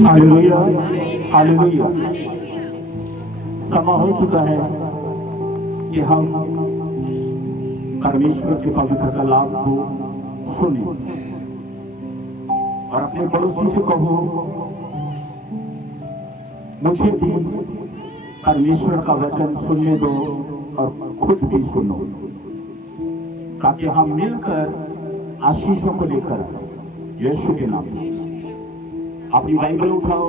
Hallelujah, hallelujah. समय हो चुका है कि हम परमेश्वर के पवित्र कलाम को सुने और अपने पड़ोसी से कहो, मुझे भी परमेश्वर का वचन सुनने दो और खुद भी सुनो, ताकि हम मिलकर आशीषों को लेकर यीशु के नाम अपनी बाइबल उठाओ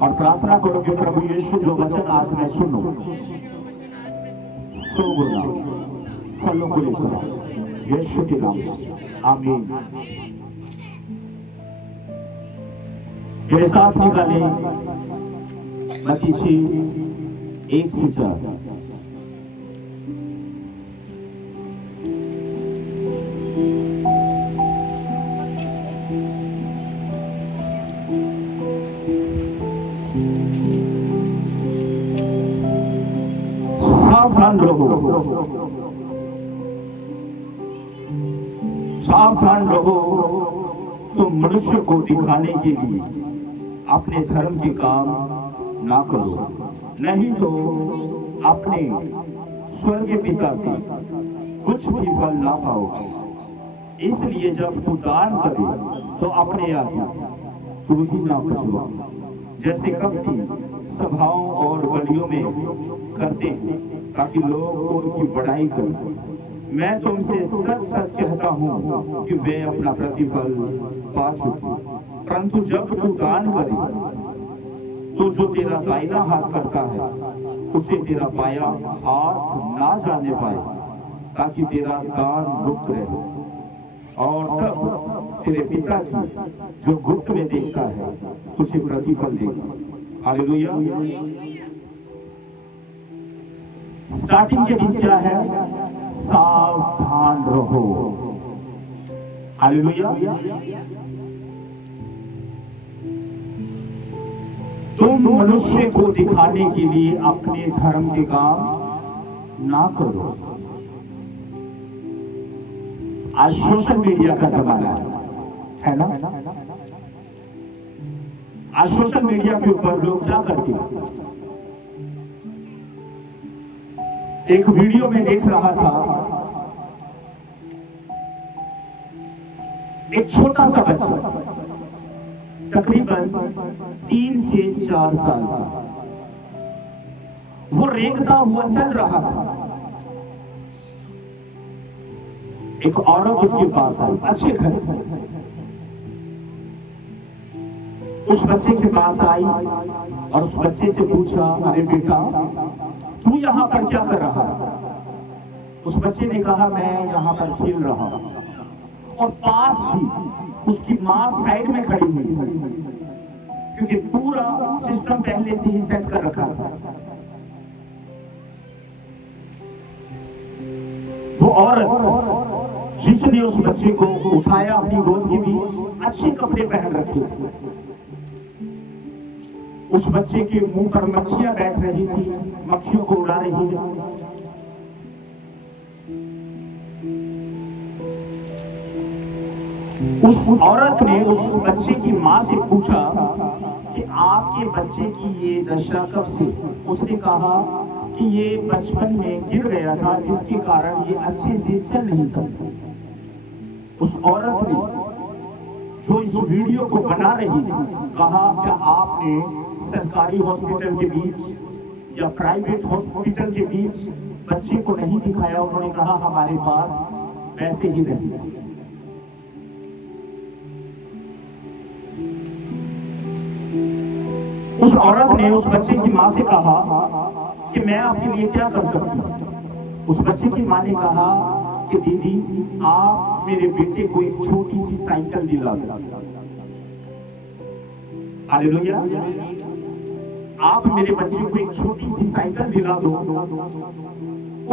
और प्रार्थना करो कि प्रभु यीशु जो वचन आज मैं सुनो, सो गुना फलों को लेकर यीशु के नाम, आमीन। मेरे साथ निकाले मत्ती 6:1-4। सावधान रहो, सावधान रहो, तुम मनुष्य को दिखाने के लिए अपने धर्म के काम ना करो, नहीं तो अपने स्वर्गीय पिता से कुछ भी फल ना पाओगे। इसलिए जब तू दान करे तो अपने आगे तू ही ना बचवा, जैसे कपटी सभाओं और गलियों में करते हैं, ताकि लोग उनकी बड़ाई करें। मैं तुमसे सच सच कहता हूँ कि वे अपना प्रतिफल पा चुके। परंतु जब तू दान करे तो जो तेरा दाहिना हाथ करता है उसे तेरा बायां हाथ ना जाने पाए, ताकि तेरा दान गुप्त रहे, और तब तेरे पिता की जो गुप्त में देखता है तुझे प्रतिफल देगा। हालेलुया। स्टार्टिंग के बीच क्या है? सावधान रहो। हालेलुया। तुम मनुष्य को दिखाने के लिए अपने धर्म के काम ना करो। आज सोशल मीडिया का जमाना है ना? आज सोशल मीडिया के ऊपर लोग क्या करते हैं? एक वीडियो में देख रहा था, एक छोटा सा बच्चा तकरीबन 3 से 4 साल का, वो रेंगता हुआ चल रहा था। एक औरत उसके पास आई, अच्छे घर, उस बच्चे के पास आई और उस बच्चे से पूछा, अरे बेटा तू यहाँ पर क्या कर रहा है? उस बच्चे ने कहा, मैं यहाँ पर खेल रहा हूं। और पास ही उसकी मां साइड में खड़ी हुई, क्योंकि पूरा सिस्टम पहले से ही सेट कर रखा था। वो औरत जिसने उस बच्चे को उठाया अपनी गोद के बीच, अच्छे कपड़े पहन रखे, उस बच्चे के मुंह पर मक्खियां बैठ रही थी, मक्खियों को उड़ा रही है। उस औरत ने उस बच्चे की मां से पूछा कि आपके बच्चे की ये दशा कब से? उसने कहा कि ये बचपन में गिर गया था, जिसके कारण ये अच्छे से चल नहीं सकता। उस औरत ने, जो इस वीडियो को बना रही थी, कहा, क्या आपने सरकारी हॉस्पिटल के बीच या प्राइवेट हॉस्पिटल के बीच बच्चे को नहीं दिखाया? उन्होंने कहा, हमारे पास पैसे ही नहीं। उस औरत ने उस बच्चे की मां से कहा कि मैं आपके लिए क्या कर सकती हूँ? उस बच्चे की मां ने कहा कि दीदी, आप मेरे बेटे को एक छोटी सी साइकिल दिला दो। हालेलुया। आप मेरे बच्चे को एक छोटी सी साइकिल दिला दो।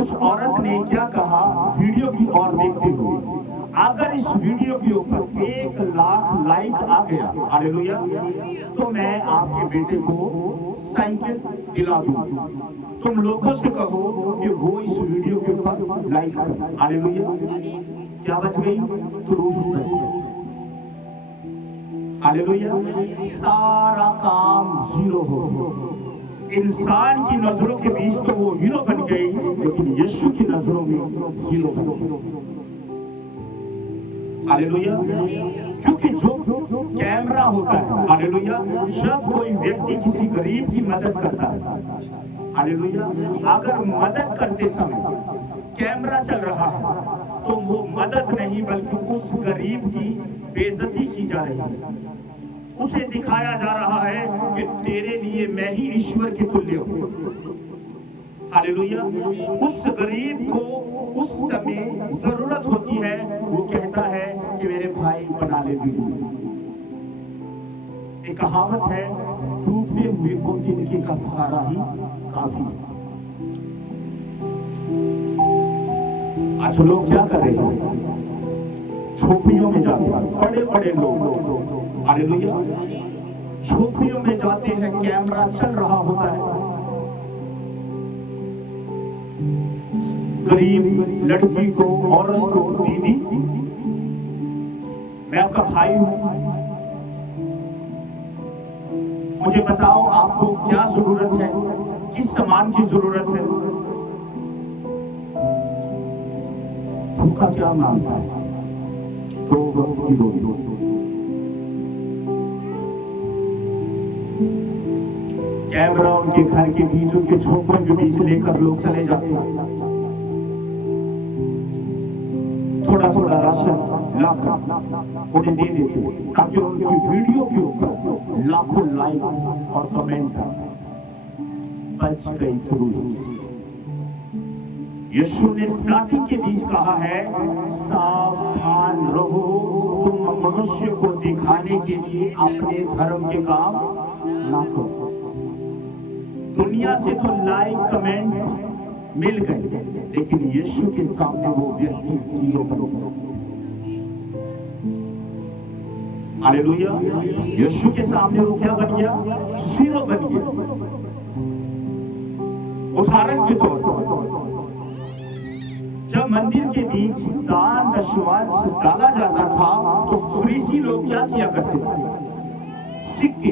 उस औरत ने क्या कहा, वीडियो की ओर देखते हुए, अगर इस वीडियो के ऊपर 1 लाख लाइक आ गया, हालेलुया, तो मैं आपके बेटे को साइकिल दिला दूंगा। तुम लोगों से कहो कि वो इस वीडियो के ऊपर लाइक करें। हालेलुया। क्या बच गई? तो रूह बच गई। हालेलुया। सारा काम जीरो हो। इंसान की नजरों के बीच तो वो हीरो बन गई, लेकिन यीशु की नजरों में जीरो बन गई। हालेलुया। क्योंकि जो कैमरा होता है, हालेलुया, जब कोई व्यक्ति किसी गरीब की मदद करता है, हालेलुया, अगर मदद करते समय कैमरा चल रहा है तो वो मदद नहीं बल्कि उस गरीब की बेइज्जती की जा रही है। उसे दिखाया जा रहा है कि तेरे लिए मैं ही ईश्वर के तुल्य हूं। हालेलुया। उस गरीब को उस समय जरूरत होती है, वो कहता है कि मेरे भाई बना ले वीडियो। एक कहावत है, डूबते हुए को तिनके का सहारा ही काफी है। आज लोग क्या कर रहे हैं? झोपड़ियों में जाते हैं, बड़े बड़े लोग, हालेलुया, झोपड़ियों में जाते हैं, कैमरा चल रहा होता है, गरीब लड़की को, औरत को, दीदी मैं आपका भाई हूं, मुझे बताओ आपको क्या जरूरत है, किस सामान की जरूरत है। भूखा क्या मांगता है? दो वक्त की रोटी। कैमरा उनके घर के बीच, उनके झोपड़ों के बीच लेकर लोग चले जाते हैं, थोड़ा थोड़ा राशन लाकर उन्हें दे देते हैं ताकि उनकी वीडियो के ऊपर लाखों लाइक और कमेंट बच गई थ्रू। यीशु ने स्टार्टिंग के बीच कहा है, सावधान रहो, तुम मनुष्य को दिखाने के लिए अपने धर्म के काम ना करो। दुनिया से तो लाइक कमेंट मिल गए, लेकिन यीशु के सामने वो व्यक्ति जीरो बन गया। हालेलुया। यीशु के सामने वो क्या बन गया? जीरो बन गया। उदाहरण के तौर पर जब मंदिर के बीच दान दशमांश डाला जाता था तो फरीसी लोग क्या किया करते थे? सिक्के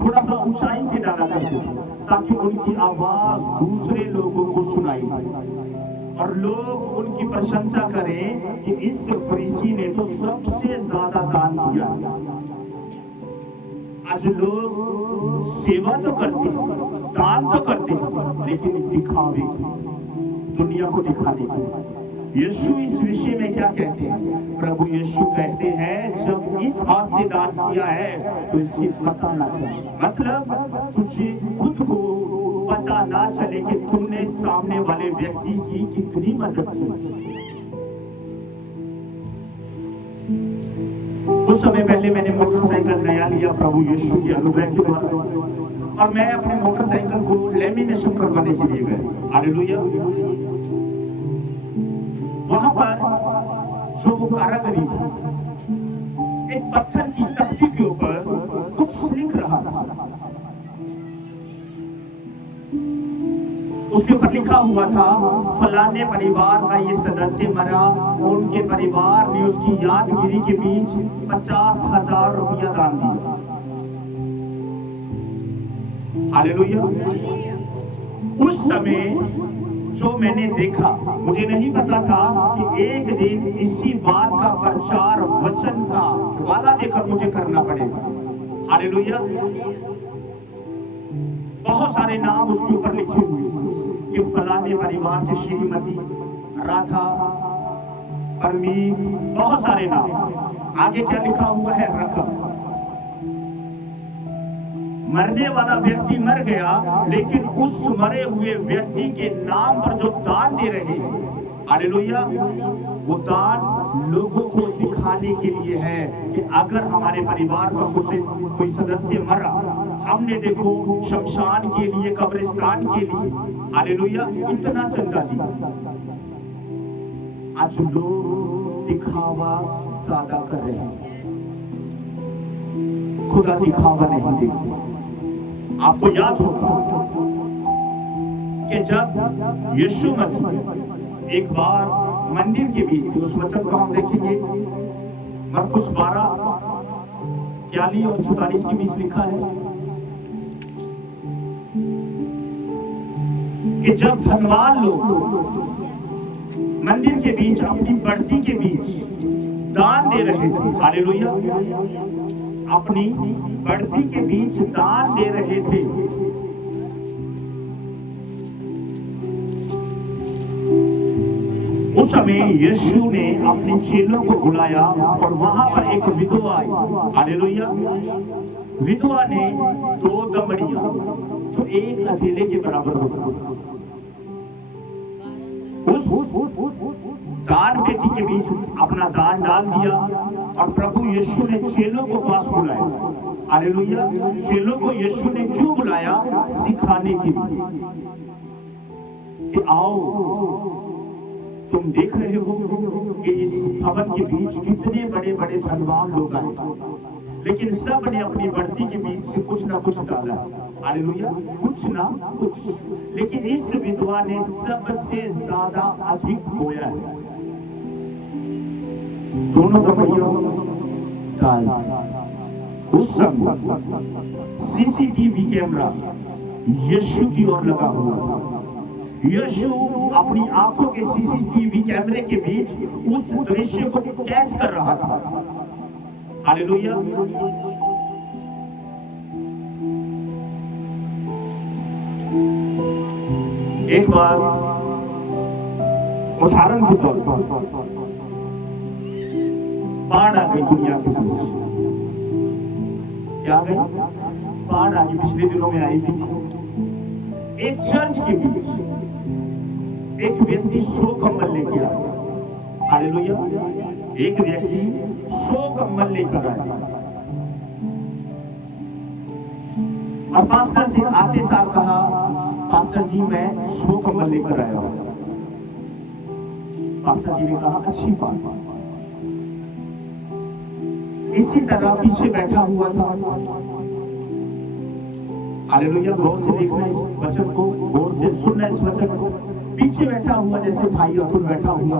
थोड़ा सा ऊंचाई से डाला करते थे ताकि उनकी आवाज दूसरे लोगों को सुनाई और लोग उनकी प्रशंसा करें कि इस फरीसी ने तो सबसे ज्यादा दान किया। आज लोग सेवा तो करते हैं, दान तो करते हैं, लेकिन दिखावे, दुनिया को दिखाने के। यीशु इस विषय में क्या कहते हैं? प्रभु यीशु कहते हैं, जब इस हाथ से दान किया है तो इसे पता ना चले, मतलब तुझे खुद को पता ना चले कि तुमने सामने वाले व्यक्ति की कितनी मदद की। कुछ समय पहले मैंने मोटरसाइकिल नया लिया प्रभु यीशु के अनुग्रह के द्वारा, और मैं अपने मोटरसाइकिल को लेमिनेशन करवाने के लिए गया। हालेलुया। वहां पर जो वो कारीगरी था, एक पत्थर की तख्ती के ऊपर कुछ लिख रहा था। उसके ऊपर लिखा हुआ था, फलाने परिवार का ये सदस्य मरा, उनके परिवार ने उसकी यादगिरी के बीच 50,000 रुपया दान दिया। हालेलुया। उस समय जो मैंने देखा, मुझे नहीं पता था कि एक दिन इसी बात का प्रचार वचन का वादा देकर मुझे करना पड़ेगा। हालेलुया। बहुत सारे नाम उसके ऊपर लिखे हुए कि फलाने परिवार से श्रीमती राधा, परमीत, बहुत सारे नाम। आगे क्या लिखा हुआ है? रकम। मरने वाला व्यक्ति मर गया, लेकिन उस मरे हुए व्यक्ति के नाम पर जो दान दे रहे हैं, हालेलुया, वो दान लोगों को दिखाने के लिए है कि अगर हमारे परिवार का कोई सदस्य मरा, हमने देखो शमशान के लिए, कब्रिस्तान के लिए, हालेलुया, इतना चंदा दिया। आज लोग दिखावा ज्यादा कर रहे हैं, खुदा दिखावा नहीं देखते। आपको याद होगा कि जब यीशु मसीह एक बार मंदिर के बीच थे, उस वचन को हम देखेंगे मरकुस 12 41 और 44 के बीच लिखा है कि जब धनवान लोग मंदिर के बीच अपनी बढ़ती के बीच दान दे रहे थे, हालेलुया, अपनी बढ़ती के बीच दान दे रहे थे, उस समय यीशु ने अपने चेलों को बुलाया और वहां पर एक विधवा आई, हालेलुया। विधवा ने 2 दमड़ियां जो एक अकेले के बराबर होता, उस दान पेटी के बीच अपना दान डाल दिया और प्रभु यीशु ने चेलों को पास बुलाया, हालेलुया। चेलों को यीशु ने क्यों बुलाया? सिखाने के लिए कि आओ, तुम देख रहे हो कि इस भवन के बीच कितने बड़े बड़े धनवान लोग आए, लेकिन सब ने अपनी बढ़ती के बीच से कुछ ना कुछ डाला, हालेलुया, कुछ ना कुछ। लेकिन इस विधवा ने सबसे ज्यादा अधिक बोया है, दोनों दमड़ियों डाल। उस समय सीसीटीवी कैमरा यीशु की ओर लगा हुआ था। यीशु अपनी आंखों के सीसीटीवी कैमरे के बीच उस दृश्य को कैच कर रहा था, हालेलुया। एक बार उदाहरण के तौर पर बाढ़ आ गई दुनिया के बीच। क्या आ गई? बाढ़ आ गई, पिछले दिनों में आई थी। एक चर्च के बीच एक व्यक्ति 100 कंबल लेके आया, हालेलुया। एक व्यक्ति 100 कंबल लेकर आया और पास्टर से आते साल कहा, पास्टर जी मैं 100 कंबल लेकर आया हूं। पास्टर जी ने कहा अच्छी बात। इसी तरह पीछे बैठा हुआ था, हालेलुया, गौर से देखना इस वचन को, गौर से सुनना इस वचन को। पीछे बैठा हुआ जैसे भाई अतुल बैठा हुआ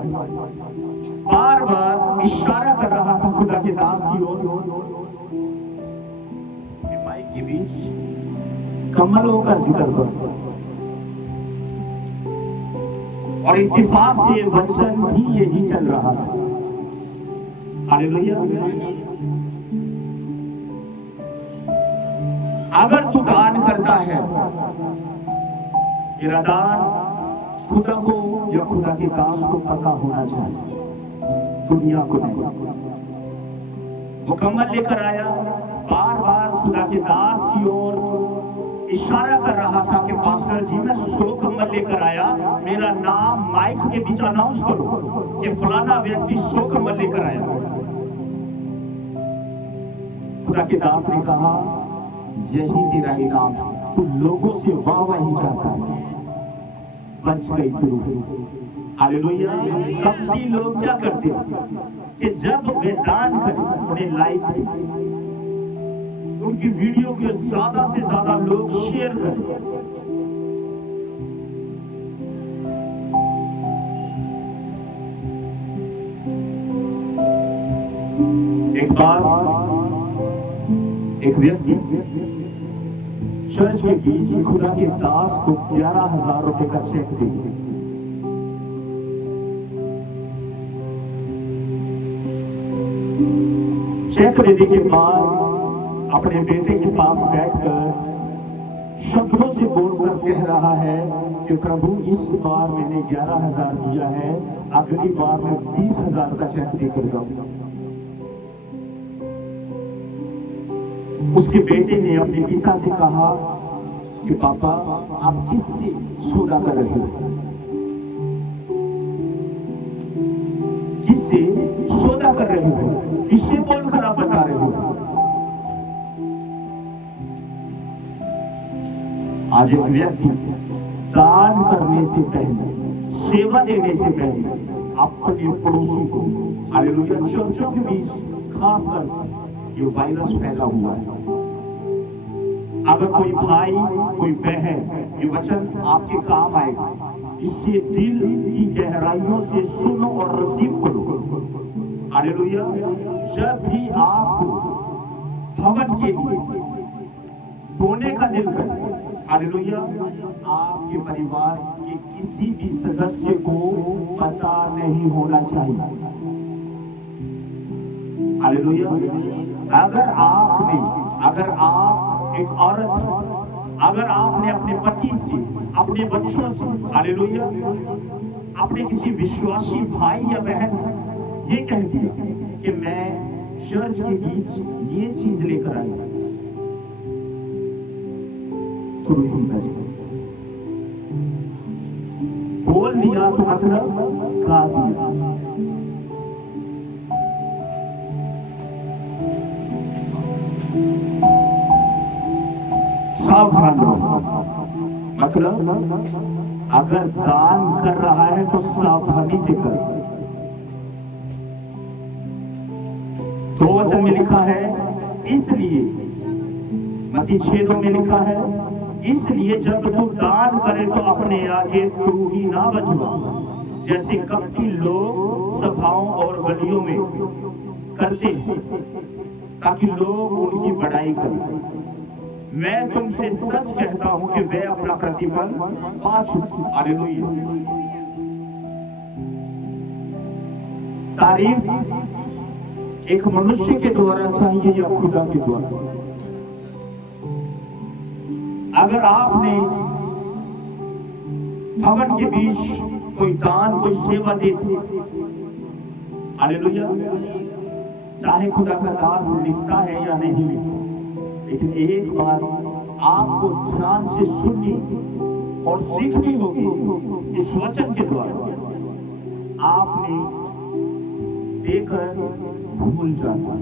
बार बार इशारा कर रहा था खुदा के दास की ओर, माइक के बीच कमलों का जिक्र करो। और इत्तेफाक से वचन भी यही चल रहा था, हालेलुया। अगर तू दान करता है, तेरा दान खुदा को या खुदा के दास को पता होना चाहिए, दुनिया को नहीं। वो कमल लेकर आया, बार बार खुदा के दास की ओर इशारा कर रहा था कि पास्टर जी मैं 100 कमल लेकर आया, मेरा नाम माइक के बीच अनाउंस करो कि फलाना व्यक्ति 100 कमल लेकर आया। खुदा के दास ने कहा यही तेरा इनाम, तू लोगों से वाहवाही चाहता है, बच गई तू, हालेलुया। कपटी लोग क्या करते हैं कि जब वे दान करें उन्हें लाइक करें, उनकी वीडियो के ज्यादा से ज्यादा लोग शेयर करें। एक बार एक व्यक्ति चर्च के बीच खुदा के दास को 11,000 रुपए का चेक दे। चेक देने के बाद अपने बेटे के पास बैठकर शब्दों से बोलकर कह रहा है कि प्रभु इस बार मैंने 11,000 दिया है, अगली बार मैं 20,000 का चेक देकर जाऊंगा। उसके बेटे ने अपने पिता से कहा कि पापा आप किससे सौदा कर रहे हो, किससे सौदा कर रहे हो, किससे बोलकर आप बता रहे हो। आज एक व्यक्ति दान करने से पहले, सेवा देने से पहले अपने पड़ोसी को, हालेलुया, चर्चों के बीच खासकर ये वायरस फैला हुआ है। अगर कोई भाई कोई बहन ये वचन आपके काम आएगा, इससे दिल की गहराइयों से सुनो और रिसीव करो, हालेलुया। जब भी आपको भवन के लिए सोने का दिल करे। हालेलुया। आपके परिवार के किसी भी सदस्य को पता नहीं होना चाहिए। हालेलुया। अगर आप एक औरत हैं, अगर आपने अपने पति से, अपने बच्चों से, हालेलुया, अपने किसी विश्वासी भाई या बहन से ये कह दिया कि मैं चर्च के बीच ये चीज लेकर आई, तो बोल दिया तो मतलब गा दिया। सावधान रहो। मतलब अगर दान कर रहा है तो सावधानी से कर। दो वचन में लिखा है, इसलिए मत्ती 6:2 में लिखा है, इसलिए जब तू दान करे तो अपने आगे तू ही ना बचवा, जैसे कपटी लोग सभाओं और गलियों में करते हैं, ताकि लोग उनकी बड़ाई करें। मैं तुमसे सच कहता हूं कि वे अपना प्रतिफल पा चुके। हालेलुया। तारीफ एक मनुष्य के द्वारा चाहिए या खुदा के द्वारा? अगर आपने भवन के बीच कोई दान, कोई सेवा दे दी, हालेलुया, चाहे खुदा का दास लिखता है या नहीं लिखता, लेकिन एक बार आपको ध्यान से सुननी और सीखनी होगी इस वचन के द्वारा। आपने देकर भूल जाता,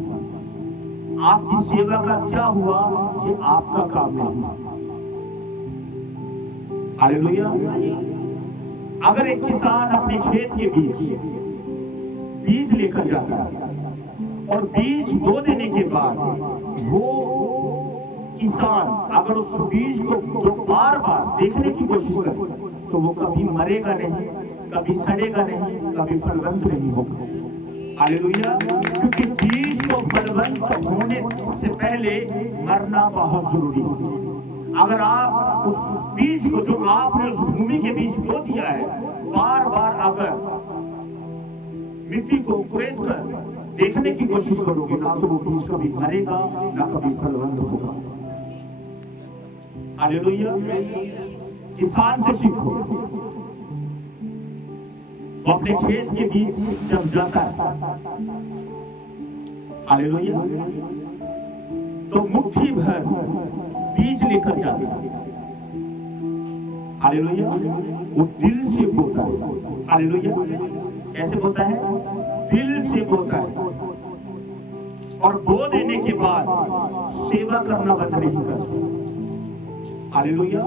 आपकी सेवा का क्या हुआ कि आपका काम नहीं। हालेलुया। अगर एक किसान अपने खेत के बीज लेकर जाता है और बीज बो देने के बाद वो किसान अगर उस बीज को जो बार बार देखने की कोशिश करे तो वो कभी मरेगा नहीं, कभी सड़ेगा नहीं, कभी फलवंत नहीं होगा। हालेलुया। क्योंकि बीज को फलवंत होने से पहले मरना बहुत जरूरी है। अगर आप उस बीज को जो आपने उस भूमि के बीच बो दिया है, बार बार अगर मिट्टी को कुरेद कर देखने की कोशिश करोगे, ना तो वो बीज कभी मरेगा, ना कभी फलवंत होगा। हालेलुया। किसान से सीखो। वो अपने खेत के बीच जब जाता है, हालेलुया, तो मुट्ठी भर बीज लेकर जाता है। हालेलुया। वो दिल से बोता है। हालेलुया। कैसे बोता है? दिल से बोता है। और बो देने के बाद सेवा करना बंद नहीं करता। हालेलुया।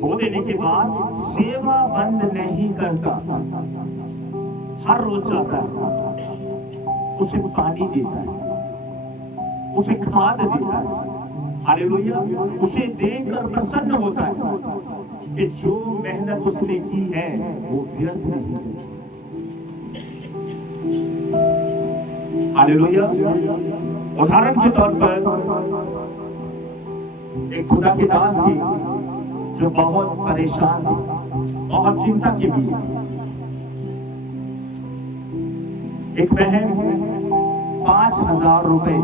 बो देने के बाद सेवा बंद नहीं करता। हर रोज जाता है, उसे पानी देता है, उसे खाद देता है। हालेलुया। उसे देखकर प्रसन्न होता है कि जो मेहनत उसने की है वो व्यर्थ नहीं है। हालेलुया। उदाहरण के तौर पर एक खुदा के दास थे जो बहुत परेशान थे, बहुत चिंता के बीच थे। एक बहन 5,000 रुपए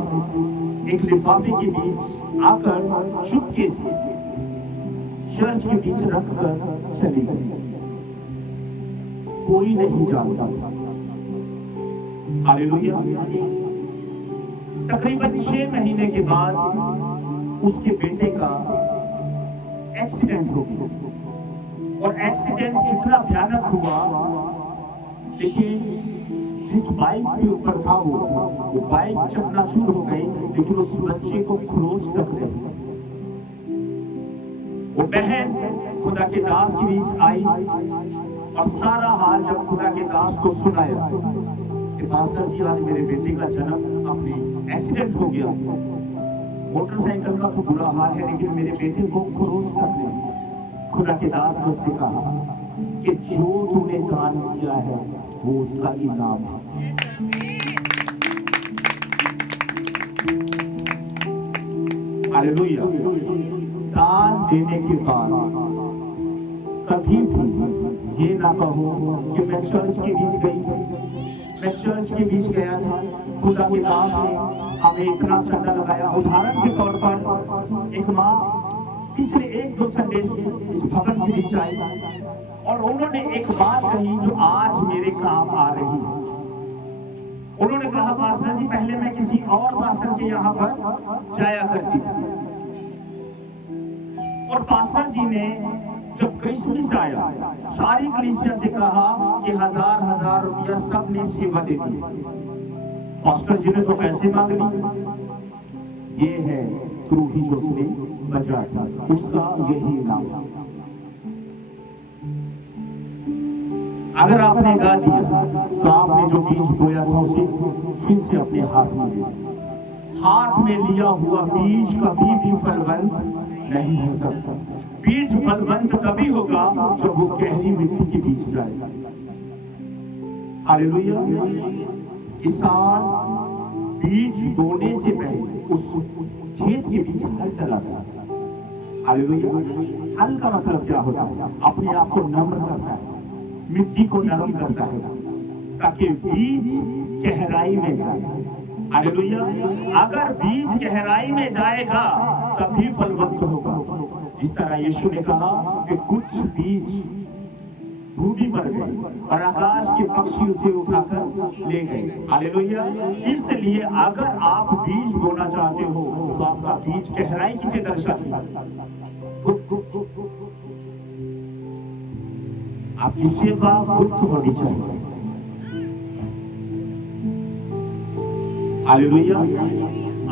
एक लिफाफे के बीच आकर चुपके से चर्च के बीच रखकर चली गई। कोई नहीं जानता था। हालेलुया। तकरीबन 6 महीने के बाद उसके बेटे का एक्सीडेंट हो गया और एक्सीडेंट इतना भयानक हुआ, लेकिन जिस बाइक के ऊपर था वो बाइक चकनाचूर हो गई, लेकिन उस बच्चे को खरोच तक नहीं। वो बहन खुदा के दास के बीच आई और सारा हाल जब खुदा के दास को सुनाया कि पास्टर जी, आज मेरे बेटे का जन्म अपने एक्सीडेंट हो गया, मोटरसाइकिल का तो बुरा हाल है, लेकिन मेरे बेटे को खरोच तक नहीं। खुदा के दास ने उससे कहा कि जो तूने दान किया है वो उसका इनाम है। हालेलुया। दान देने के बाद कभी भी ये ना कहो कि मैं चर्च के बीच गई, मैं चर्च के बीच गया था, खुदा के दास ने हमें इतना चंदा लगाया। उदाहरण के तौर पर एक माँ पिछले 1-2 संडे इस भवन के बीच आई और उन्होंने एक बात कही जो आज मेरे काम आ रही है। उन्होंने कहा, पास्टर जी पहले मैं किसी और पास्टर के यहाँ पर जाया करती थी, और पास्टर जी ने जब क्रिसमस आया सारी कलीसिया से कहा कि 1000 रुपया सबने सेवा दे दी। पास्टर जी ने तो पैसे मांग ली। ये है क्रूही जो उसने बजा था, उसका यही नाम। अगर आपने गा दिया तो आपने जो बीज बोया था उसे फिर से अपने हाथ में लिया। हाथ में लिया हुआ बीज कभी भी फलवंत नहीं हो सकता। बीज फलवंत तभी होगा जब वो गहरी मिट्टी के बीच जाएगा। हालेलुया। किसान बीज बोने से पहले उस खेत के बीच हल चलाता है। हालेलुया। हल का मतलब क्या होता है? अपने आप को नम्र करता है, मिट्टी को नरम करता है ताकि बीज गहराई में जाए। हालेलुया। अगर बीज गहराई में जाएगा तभी फलवंत होगा। जिस तरह यीशु ने कहा कि कुछ बीज भूमि मर गए और आकाश के पक्षी उसे उठाकर ले गए। हालेलुया। इसलिए अगर आप बीज बोना चाहते हो तो आपका बीज गहराई किसे दर्शाती है? आपकी सेवा गुप्त होनी चाहिए। हालेलुया।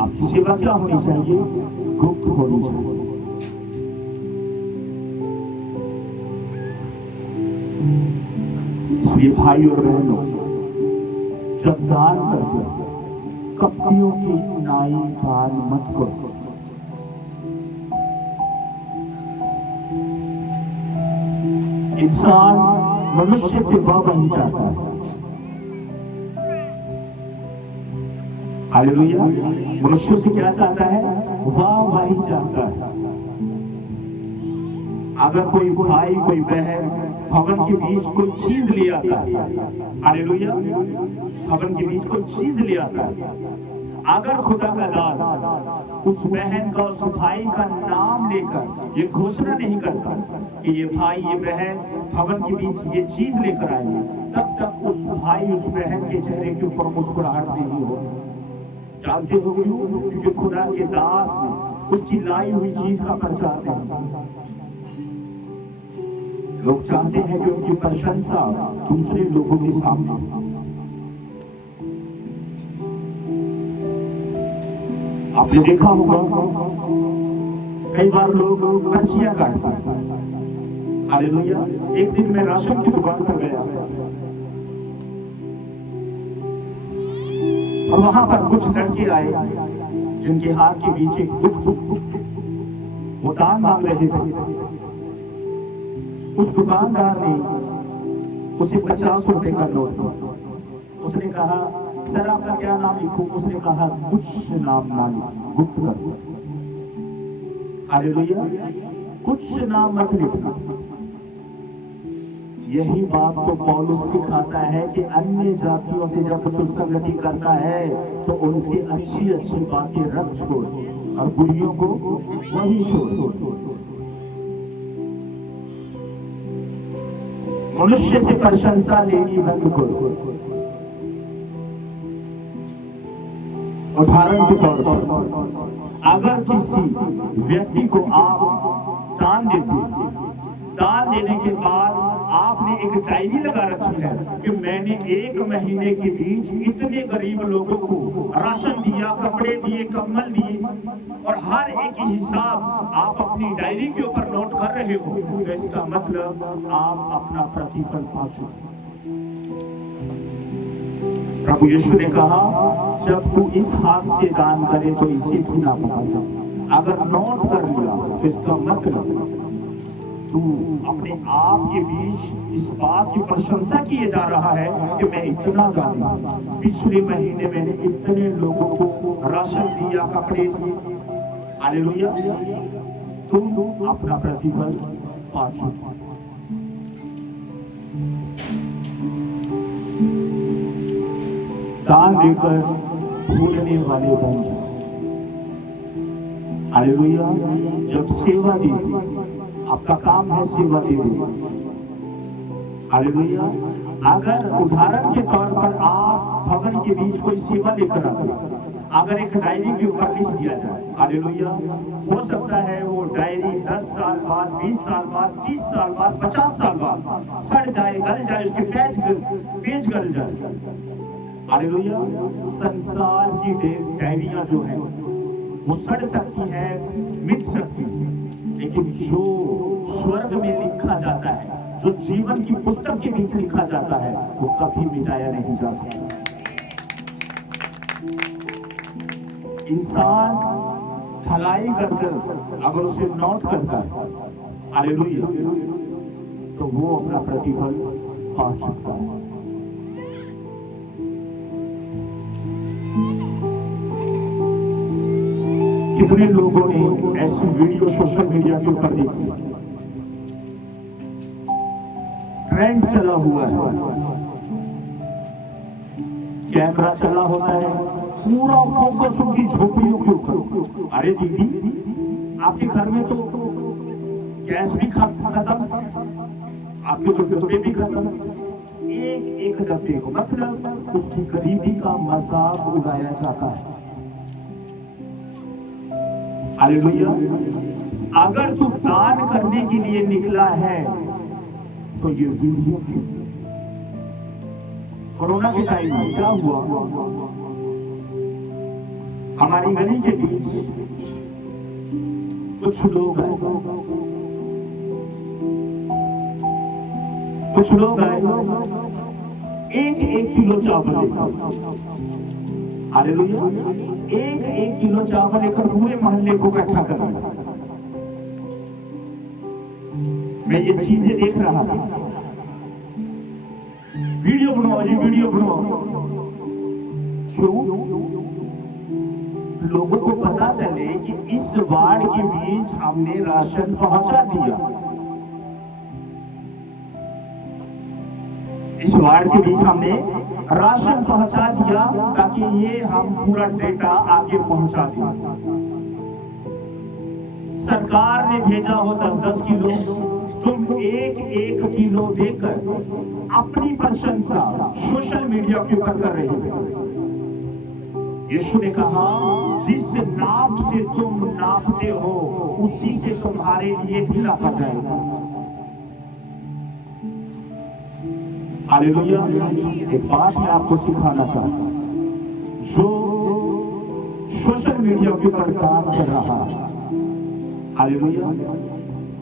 आपकी सेवा क्या होनी चाहिए? गुप्त होनी चाहिए। इसलिए भाई और बहनों, जब दान करते हो कपड़ियों की नाई दान मत करो। इंसान मनुष्य से वह बन जाता है। हालेलुया। मनुष्य से क्या चाहता है? वाह चाहता है। अगर कोई भाई कोई बहन भवन के बीच कोई चीज ले आता है, हालेलुया, भवन के बीच कोई चीज ले आता है, अगर खुदा का दास उस बहन का उस भाई का नाम लेकर ये घोषणा नहीं करता कि ये भाई ये बहन भवन के बीच ये चीज लेकर आए, तब तक उस भाई उस बहन के चेहरे के ऊपर मुस्कुराहट नहीं हो। जानते हो क्यों? क्योंकि खुदा के दास ने उसकी लाई हुई चीज का प्रचार नहीं। लोग चाहते हैं कि उनकी प्रशंसा दूसरे लोगों के सामने। आपने देखा होगा कई बार लोग पर्चियां काटते हैं। हालेलुया। एक दिन मैं राशन की दुकान पर गया और वहां पर कुछ लड़के आए जिनके हाथ के बीच एक वो दान मांग रहे थे। उस दुकानदार ने उसे 50 रुपए का नोट दिया। उसने कहा, सर आपका क्या नाम लिखूं? उसने कहा, कुछ नाम ना लिखो, गुप्त कर दो। हालेलुया। कुछ नाम मत लिखना। यही बात तो पौलुस सिखाता है कि अन्य जातियों से जब तू संगति करता है तो उनसे अच्छी अच्छी बातें रख छोड़ और बुरियों को वही छोड़। मनुष्य से प्रशंसा लेनी बंद करो। उदाहरण के तौर पर अगर किसी व्यक्ति को आप दान देते, दान देने के बाद आपने एक डायरी लगा रखी है कि मैंने 1 महीने के बीच इतने गरीब लोगों को राशन दिया, कपड़े दिए, कंबल दिए, और हर एक हिसाब आप अपनी डायरी के ऊपर नोट कर रहे हो, तो इसका मतलब आप अपना प्रतिफल पा चुके। प्रभु यीशु ने कहा, जब तू इस हाथ से दान करे तो इसे भी ना पता। अगर नोट कर लिया तो इसका मतलब तू अपने आप के बीच इस बात की प्रशंसा किए जा रहा है कि मैं इतना दान, पिछले महीने मैंने इतने लोगों को राशन दिया, कपड़े दिए। हालेलुया। तुम अपना प्रतिफल पा चुके। दान देकर भूलने वाले बन जाओ। हालेलुया। जब सेवा दे, आपका काम है सेवा देना। हालेलुया। अगर उदाहरण के तौर पर आप भवन के बीच कोई सेवा लेकर आते, अगर एक डायरी के ऊपर लिख दिया जाए, हालेलुया, हो सकता है वो डायरी 10 साल बाद, 20 साल बाद, 30 साल बाद, 50 साल बाद सड़ जाए, गल जाए, उसके पेज गल जाए। हालेलुया। संसार की डायरियां जो है वो सड़ सकती है, मिट सकती है, लेकिन जो स्वर्ग में लिखा जाता है, जो जीवन की पुस्तक के बीच लिखा जाता है, वो कभी मिटाया नहीं जा सकता। इंसान भलाई करकर अगर उसे नोट करता है, हालेलुया, तो वो अपना प्रतिफल पा सकता है। कितने लोगों ने ऐसी वीडियो सोशल मीडिया के ऊपर देखी, ट्रेंड चला हुआ है, कैमरा चला होता है, पूरा फोकस उनकी झोपड़ियों के ऊपर। अरे दीदी, आपके घर में तो गैस भी खत्म, आपके तो डब्बे भी खत्म, एक एक डब्बे को मतलब उसकी गरीबी का मजाक उड़ाया जाता है। हालेलुया। अगर तू दान करने के लिए निकला है तो ये वीडियो कोरोना के टाइम में क्या हुआ, हमारी गली के बीच कुछ लोग आए, एक किलो चावल लेकर, हालेलुया, एक किलो चावल लेकर पूरे मोहल्ले को इकट्ठा कर। मैं ये चीजें देख रहा था, वीडियो बनाओ जी, वीडियो बनाओ। क्यों? लोगों को पता चले कि इस वार्ड के बीच हमने राशन पहुंचा दिया, इस वार्ड के बीच हमने राशन पहुंचा दिया, ताकि ये हम पूरा डेटा आगे पहुंचा दें। सरकार ने भेजा हो 10-10 किलो, तुम एक किलो देकर अपनी प्रशंसा सोशल मीडिया के ऊपर कर रहे हो। यीशु ने कहा, जिस नाप से तुम नापते हो उसी से तुम्हारे लिए भी नापा जाएगा। हालेलुया। एक बात मैं आपको सिखाना चाहता हूं, जो सोशल मीडिया के ऊपर काम कर रहा है, हालेलुया,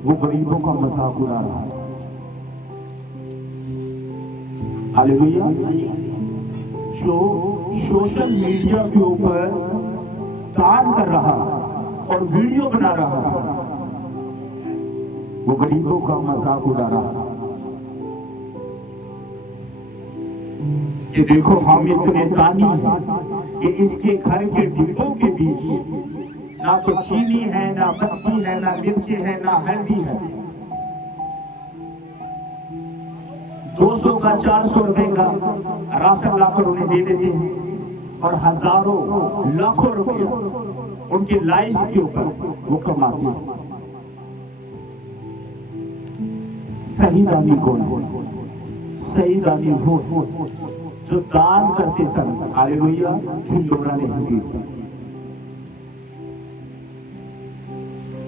वो गरीबों का मजाक उड़ा रहा है। हालेलुया। जो सोशल मीडिया के ऊपर दान कर रहा और वीडियो बना रहा, वो गरीबों का मजाक उड़ा रहा कि देखो हम इतने दानी हैं कि इसके घर के डिब्बों के बीच ना तो चीनी है, ना बत्ती है, ना मिर्ची है, ना हल्दी है। 200 का 400 रुपए का राशन लाकर उन्हें दे देते हैं और हजारों लाखों रुपया उनकी लाइफ के ऊपर वो कमाते हैं। सही दानी कौन है? सही दानी वो जो दान करते समय, हालेलुया, ढिंढोरा नहीं गिरता,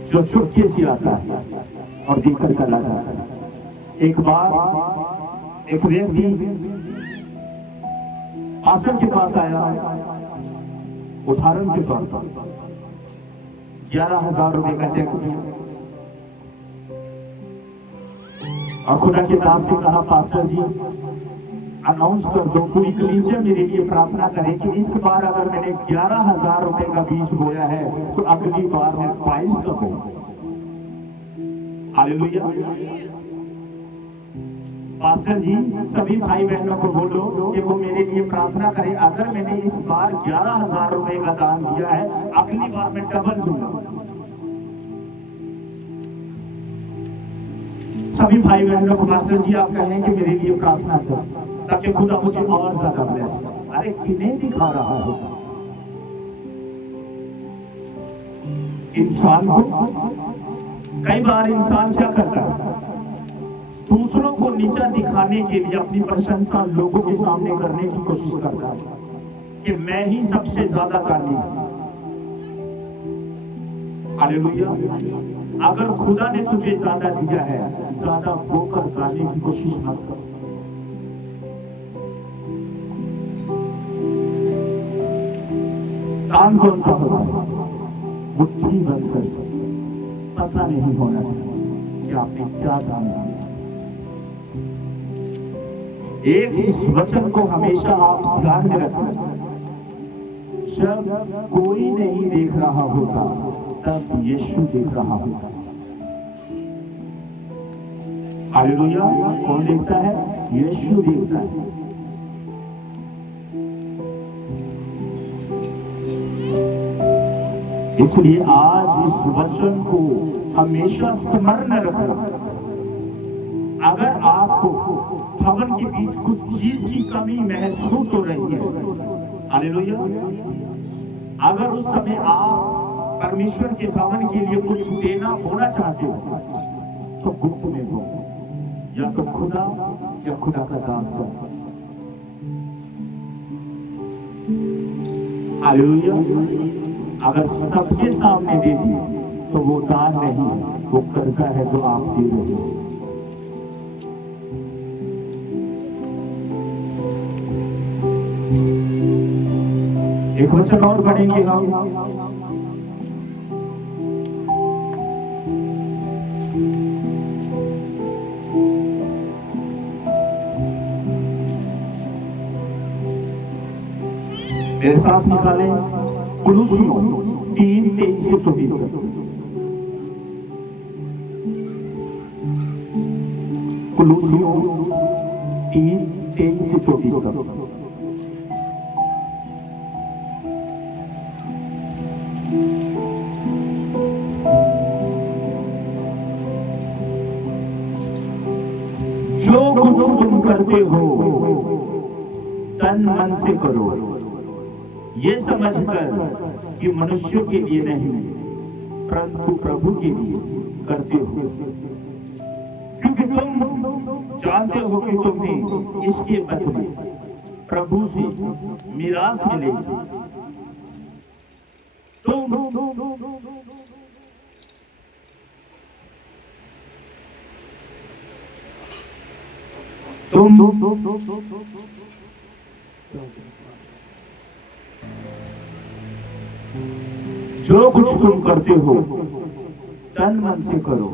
जो चुपके से आता है और देकर चला जाता है। एक बार एक व्यक्ति पास्टर के पास आया, उदाहरण के तौर पर 11,000 रुपए का चेक दिया और खुदा के दास से कहा, पास्टर जी अनाउंस कर दो, पूरी कलीसिया मेरे लिए प्रार्थना करे कि इस बार अगर मैंने 11,000 रुपए का बीज बोया है तो अगली बार मैं 22 का बोऊंगा। हालेलुया। पास्टर जी सभी भाई बहनों को बोलो कि वो मेरे लिए प्रार्थना करें, अगर मैंने इस बार 11,000 रुपए का दान दिया है, अगली बार मैं डबल दूंगा। सभी भाई बहनों को मास्टर जी आप कहें कि मेरे लिए प्रार्थना करो ताकि खुदा मुझे और ज्यादा ब्लेस करे। अरे किन्हें दिखा रहा है इंसान को? कई बार इंसान क्या करता है, दूसरों को नीचा दिखाने के लिए अपनी प्रशंसा लोगों के सामने करने की कोशिश करता है कि मैं ही सबसे ज्यादा दानी हूं। हालेलुया। अगर खुदा ने तुझे ज्यादा दिया है, ज्यादा होकर गाने की कोशिश मत कर। दान कौन सा होता है? मुट्ठी बंद कर, पता नहीं होना चाहिए कि आपने क्या दान दिया। एक इस वचन को हमेशा आप ध्यान में रखना, जब कोई नहीं देख रहा होता तब यीशु देख रहा होता। हालेलुया। कौन देखता है? यीशु देखता है। इसलिए आज इस वचन को हमेशा स्मरण रखना। अगर आपको भवन के बीच कुछ चीज की कमी महसूस हो रही है, हालेलुया, अगर उस समय आप परमेश्वर के भवन के लिए कुछ देना होना चाहते हो तो गुप्त में हो, या तो खुदा या खुदा का दास हो। हालेलुया। अगर सबके सामने दे दिए तो वो दान नहीं, वो कर्जा है जो आप दे रहे हो। एक वचन और पढ़ेंगे हम, मेरे साथ निकालें कुलुसियों 3:23-24। कुलुसियों 3:23-24। जो कुछ तुम करते हो तन मन से करो, ये समझकर कि मनुष्यों के लिए नहीं परंतु प्रभु के लिए करते हो, क्योंकि तुम जानते हो कि तुम्हें इसके बदले प्रभु से मीरास मिलेगी। जो कुछ तुम करते हो तन मन से करो,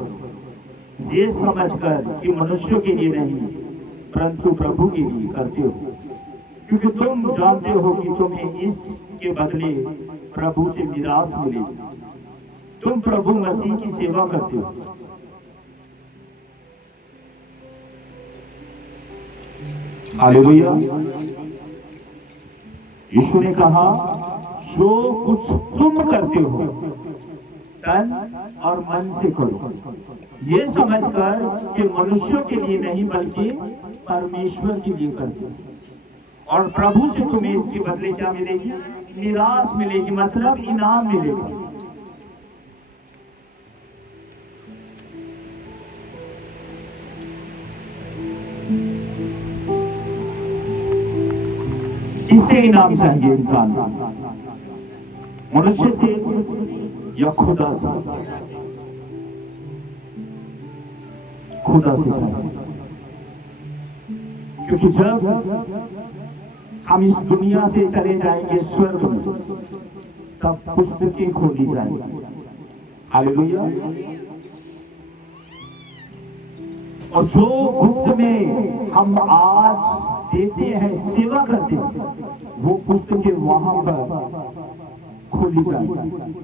ये समझकर कि मनुष्यों के लिए नहीं परंतु प्रभु के लिए करते हो, क्योंकि तुम जानते हो कि तुम्हें इसके बदले प्रभु से मीरास मिलेगी। तुम प्रभु मसीह की सेवा करते हो। हालेलुया। यीशु ने कहा जो कुछ तुम करते हो तन और मन से करो, ये समझकर कि मनुष्यों के लिए नहीं बल्कि परमेश्वर के लिए करते हो, और प्रभु से तुम्हें इसके बदले क्या मिलेगी? मीरास मिलेगी, मतलब इनाम मिलेगा। किससे इनाम चाहिए इंसान? मनुष्य से या खुदा से? खुदा से चाहिए, क्योंकि जब हम इस दुनिया से चले जाएंगे स्वर्ग में, तब पुस्तकें खोली जाएंगी। हालेलुया। और जो गुप्त में हम आज देते हैं, सेवा करते हैं, वो पुस्तकें वहां पर खोली जाएंगी।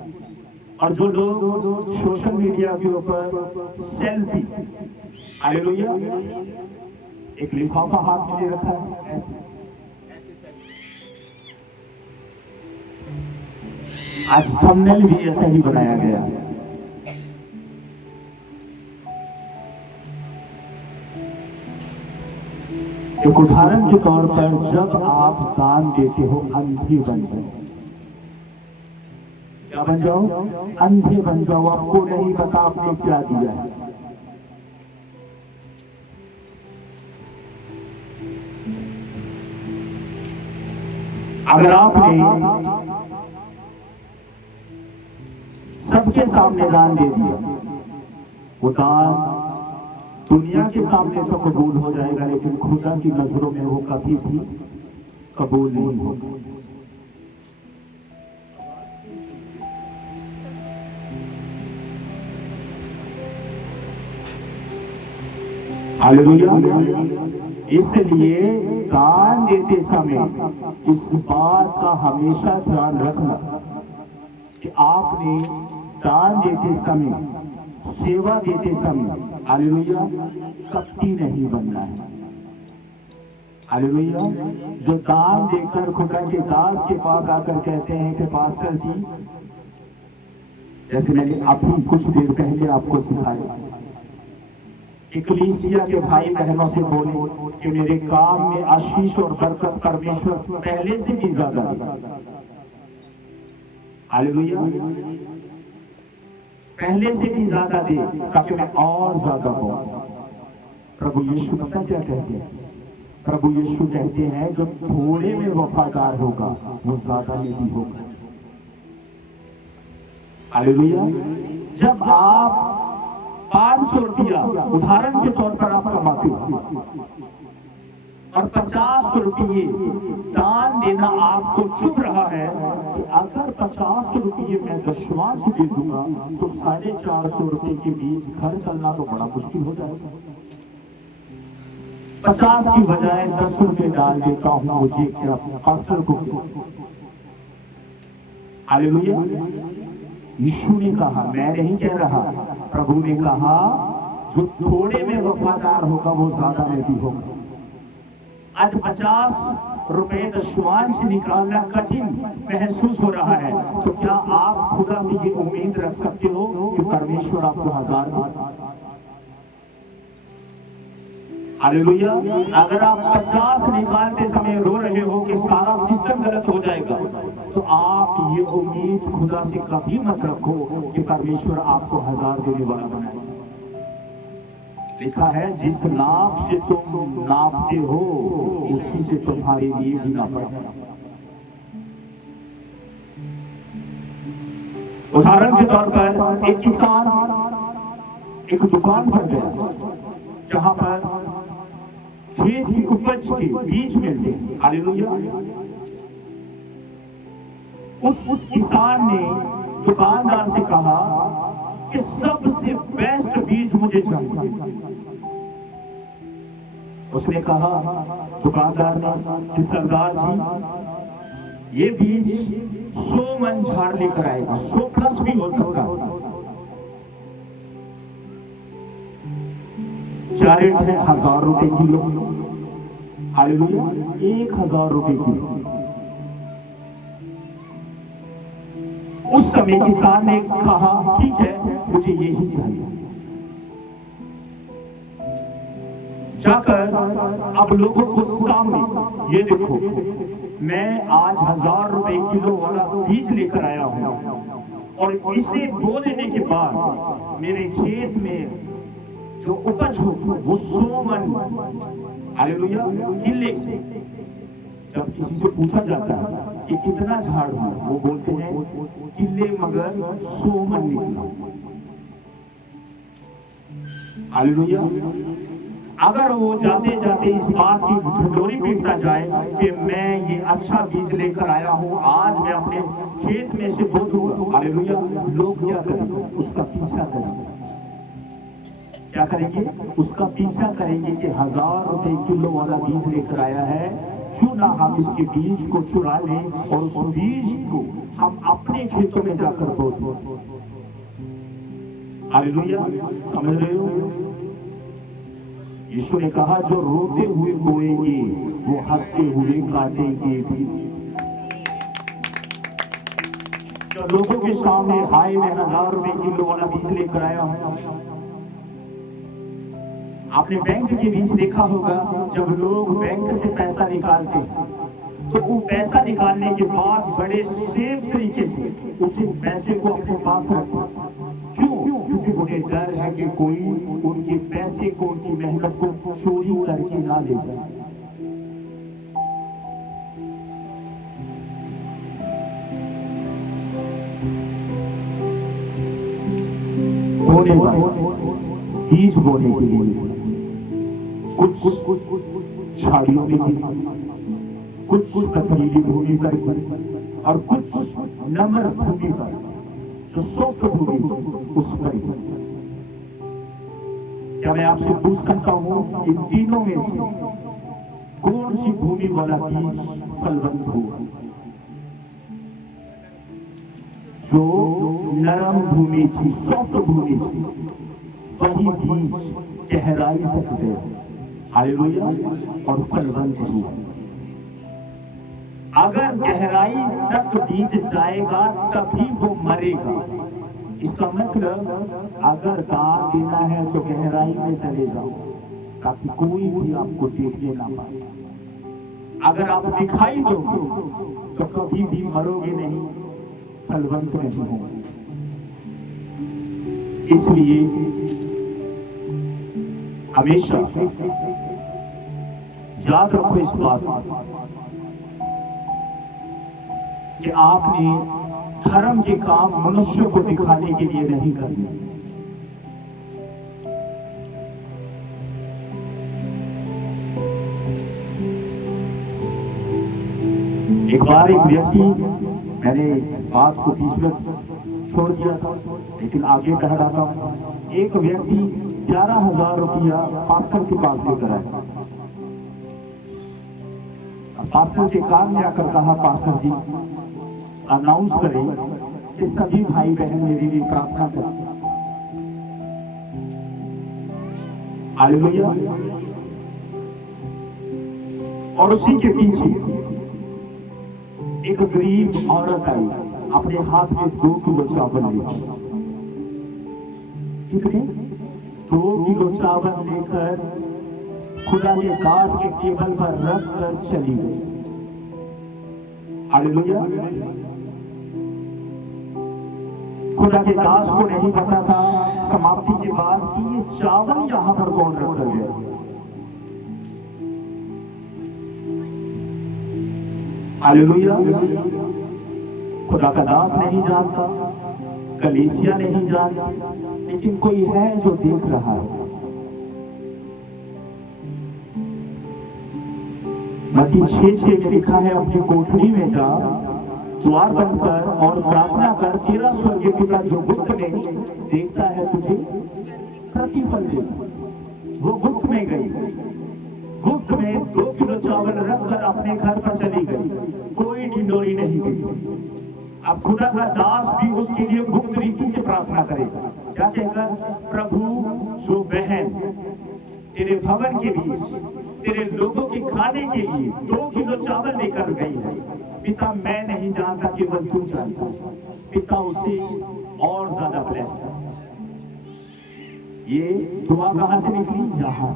और जो लोग सोशल मीडिया के ऊपर सेल्फी, हालेलुया, एक लिफाफा हाथ में ले रखा है, आज थंबनेल भी ऐसा ही बनाया गया है। एक उदाहरण के तौर पर जब आप दान देते हो अंधे बन जाओ। क्या बन जाओ? अंधे बन जाओ। आपको नहीं पता आपने क्या दिया है। अगर आपने सबके सामने दान दे दिया, वो दान दुनिया के सामने तो कबूल हो जाएगा, लेकिन खुदा की नजरों में वो कभी भी कबूल नहीं होगा। हालेलुया। इसलिए दान देते समय इस बात का हमेशा ध्यान रखना कि आपने दान देते समय, सेवा देते समय, हालेलुया, कपटी नहीं बनना है। हालेलुया। जो दान देकर खुदा के दास के पास आकर कहते हैं कि पास्टर जी, जैसे मैंने अभी कुछ देर पहले आपको सिखाया, इक्लीसिया के भाई बहनों से बोले कि मेरे काम में आशीष और बरकत परमेश्वर पहले से भी ज्यादा है। हालेलुया। पहले से भी ज्यादा दे ताकि मैं और ज्यादा हूं। प्रभु यीशु पता क्या कहते हैं? प्रभु यीशु कहते हैं जो थोड़े में वफादार होगा वो ज्यादा में भी होगा। हालेलुया। जब आप 500 रुपया उदाहरण के तौर पर आप कमाते हो और 50 रुपये दान देना आपको चुभ रहा है, कि अगर 50 रुपये मैं दशवांश दे दूंगा तो 450 रुपये के बीच घर चलना तो बड़ा मुश्किल हो जाएगा। 50 की बजाय 10 रुपये डाल देता हूं, मुझे क्या पास्टर को। हालेलुया। यीशु ने कहा, मैं नहीं कह रहा, प्रभु ने कहा जो थोड़े में वफादार होगा वो ज्यादा में भी होगा। आज 50 रुपए दशवांश निकालना कठिन महसूस हो रहा है, तो क्या आप खुदा से ये उम्मीद रख सकते हो कि परमेश्वर आपको 1000 देगा? हालेलुया। अगर आप 50 निकालते समय रो रहे हो कि सारा सिस्टम गलत हो जाएगा, तो आप ये उम्मीद खुदा से कभी मत रखो कि परमेश्वर आपको 1000 देने वाला बनाएगा। लिखा है जिस नाप से तुम नापते हो उसी से तुम्हारे लिए भी नापा। उदाहरण के तौर पर एक किसान एक दुकान पर गया जहां पर खेत की उपज के बीज मिलते हैं। हालेलुया। उस किसान ने दुकानदार से कहा कि सबसे बेस्ट बीज मुझे चाहिए। उसने कहा, दुकानदार ने कि सरदार जी, ये बीज 100 मन झाड़ लेकर आएगा, 100 प्लस भी हो सकता है। क्या रेट है? 1000 रुपए किलो। हालेलुया। 1000 रुपए किलो। उस समय किसान ने कहा, ठीक है, मुझे यही चाहिए। जाकर अब लोगों को सामने, ये देखो, मैं आज 1000 रुपए किलो वाला बीज लेकर आया हूं और इसे बो देने के बाद मेरे खेत में जो उपज हो वो 100 मन, हालेलुया, किले से। जब किसी से पूछा जाता है कि कितना झाड़ हुआ, वो बोलते हैं किले मगर 100 मन निकला। हालेलुया। अगर वो जाते जाते इस बात की ढिंढोरी पीटता जाए कि मैं ये अच्छा बीज लेकर आया हूं, आज मैं अपने खेत में से बो दूंगा, हालेलुया, लोग क्या करेंगे? उसका पीछा करेंगे। क्या करेंगे? उसका पीछा करेंगे कि 1000 रुपए किलो वाला बीज लेकर आया है, क्यों ना हम इसके बीज को चुरा लें और उस बीज को हम अपने खेतों में जाकर बो दें। हालेलुया। समझ रहे हो? यीशु ने कहा जो रोते हुए बोएंगे वो हंसते हुए काटेंगे भी। जो लोगों के सामने हाय मैं 1000 रुपए किलो वाला बीज लेकर आया हूं, आपने बैंक के बीच देखा होगा, जब लोग बैंक से पैसा निकालते हैं तो वो पैसा निकालने के बाद बड़े सेफ तरीके से उसी पैसे को अपने पास रखते। क्यों? क्योंकि उन्हें डर है कि कोई उनके पैसे को, उनकी मेहनत को चोरी करके ना ले जाए। बीज बोने के लिए कुछ झाड़ियों में कुछ पथरीली भूमि पर और कुछ नम्र भूमि पर, जो सॉफ्ट भूमि उस पर। क्या मैं आपसे पूछ सकता हूं, इन तीनों में से कौन सी भूमि वाला बीज फलवंत हुआ? जो नरम भूमि थी, सॉफ्ट भूमि थी, वही बीज गहराई तक गया, हालेलुया, और फलवंत हुआ। अगर गहराई तक बीज जाएगा तभी वो मरेगा। इसका मतलब अगर दान देना है तो गहराई में चले जाओ, ताकि कोई भी आपको देखने ना पाए। अगर आप दिखाई दोगे तो कभी भी मरोगे नहीं, फलवंत नहीं होंगे। इसलिए हमेशा याद रखो इस बात कि आपने धर्म के काम मनुष्य को दिखाने के लिए नहीं करने। एक बार एक व्यक्ति, मैंने इस बात को बीच में छोड़ दिया था लेकिन आगे कह रहा था, एक व्यक्ति 11,000 रुपया पास्टर के पास लेकर आया। पास्टर के काम में आकर कहा, पास्टर जी अनाउंस करें कि सभी भाई बहन मेरे लिए प्रार्थना करें। हालेलुया। और उसी के पीछे एक गरीब औरत आई, अपने हाथ में 2 किलो चावल लेकर। कितने? 2 किलो चावल लेकर खुदा के दास के टेबल पर रख कर चली गई। हालेलुया। खुदा के दास को नहीं पता था समाप्ति के बाद कि ये चावल यहां पर कौन रख कर गया। हालेलुया। खुदा का दास नहीं जानता, कलीसिया नहीं जानती, लेकिन कोई है जो देख रहा है। मत्ती 6:6 में लिखा है, अपनी कोठरी में जा, द्वार बंद कर और प्रार्थना कर, तेरा स्वर्गीय पिता जो गुप्त में देखता है तुझे प्रतिफल देगा। वो गुप्त में गई, गुप्त में 2 किलो चावल रखकर अपने घर पर चली गई, कोई ढिंडोरी नहीं गई। अब खुदा का दास भी उसके लिए गुप्त रीति से प्रार्थना करेगा। क्या कहकर? प्रभु, जो बहन तेरे भवन के बीच तेरे लोगों के खाने के लिए 2 किलो चावल लेकर गई है, पिता मैं नहीं जानता, केवल तू जानता। पिता उसे और ज्यादा ब्लेस कर। ये दुआ कहां से निकली? यहां।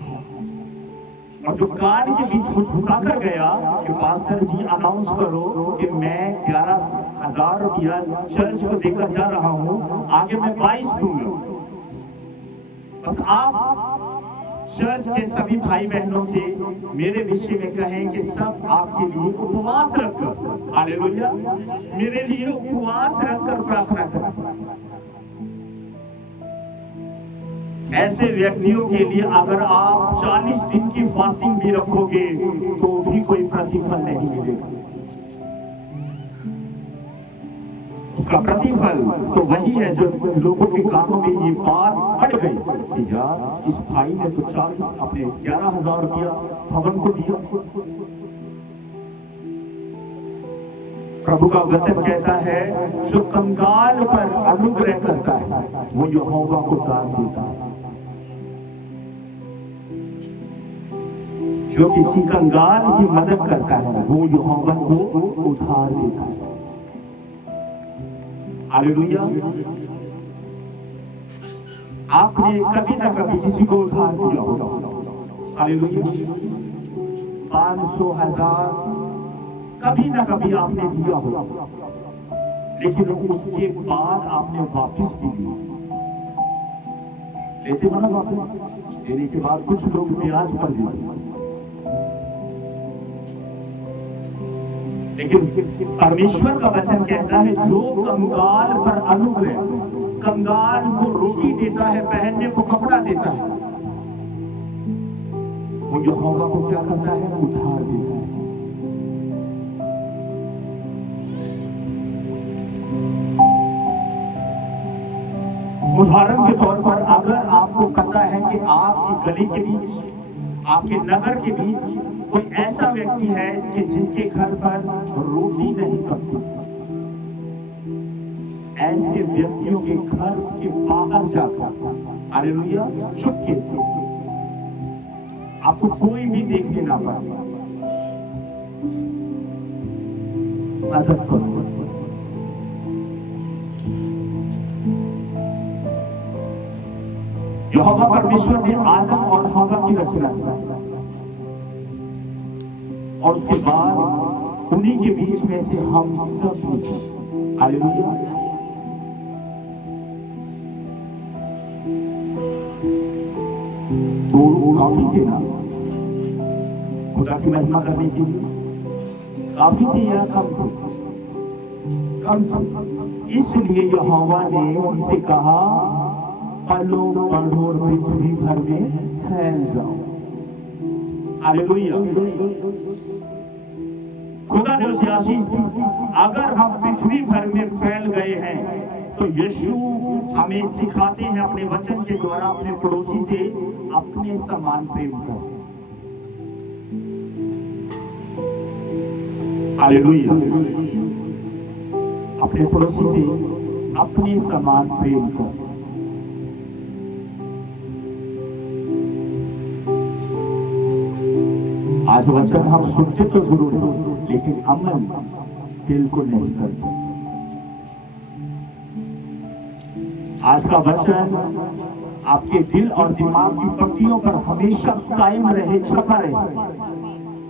और जो कान के बीच फुसफुसा कर गया कि पास्टर जी अनाउंस करो कि मैं 11,000 रुपया चर्च को देकर जा रहा हूं, आगे मैं 22 दूंगा। बस आप चर्च के सभी भाई बहनों से मेरे विषय में कहें कि सब आपके लिए उपवास रखकर, हालेलुया, मेरे लिए उपवास रखकर प्रार्थना करें। ऐसे व्यक्तियों के लिए अगर आप 40 दिन की फास्टिंग भी रखोगे तो भी कोई प्रतिफल नहीं मिलेगा। उसका प्रतिफल तो वही है जो लोगों के कानों में ये बात अड़ गई कि यार इस भाई ने तो 40 अपने 11,000 रुपया भवन को दिया। प्रभु का वचन कहता है, जो कंगाल पर अनुग्रह करता है वो यहोवा को दान देता है। जो किसी कंगाल की मदद करता है वो यहोवा को उधार देता है। हालेलुया। आपने कभी ना कभी किसी को उधार दिया होगा। हालेलुया। 500, 1000 कभी ना कभी आपने दिया होगा, लेकिन उसके बाद आपने वापस भी दिया। लेते हो ना वापस? देने के बाद कुछ लोग ब्याज पर देते, लेकिन परमेश्वर का वचन कहता है जो कंगाल पर अनुग्रह, कंगाल को रोटी देता है, पहनने को कपड़ा देता है, वो यहोवा को क्या करता है? उधार देता है। उदाहरण के तौर पर अगर आपको पता है कि आपकी गली के बीच, आपके नगर के बीच कोई ऐसा व्यक्ति है कि जिसके घर पर रोटी नहीं पकती, ऐसे व्यक्तियों के घर के बाहर जाकर हालेलुया चुपके से, आपको कोई भी देखने ना पाए, मदद करो। यहोवा परमेश्वर ने आदम और हव्वा की रचना की और उसके बाद उन्हीं के बीच में से हम सब, हालेलुया, तो काफी थे ना खुदा की महिमा करने के लिए? काफी थे या कम थे? कम थे। इसलिए यहोवा ने उनसे कहा पलो बढ़ो और पृथ्वी भर में फैल जाओ। हालेलुया। खुदा ने उसे आशीष दी। अगर हम पृथ्वी भर में फैल गए हैं तो यीशु हमें सिखाते हैं अपने वचन के द्वारा अपने पड़ोसी से अपने समान प्रेम करो। हालेलुया। अपने पड़ोसी से अपने समान प्रेम करो। आज वचन हम सुनते तो जरूर हैं, लेकिन अमल बिल्कुल नहीं करते। आज का वचन आपके दिल और दिमाग की पट्टियों पर हमेशा कायम रहे, छपा रहे,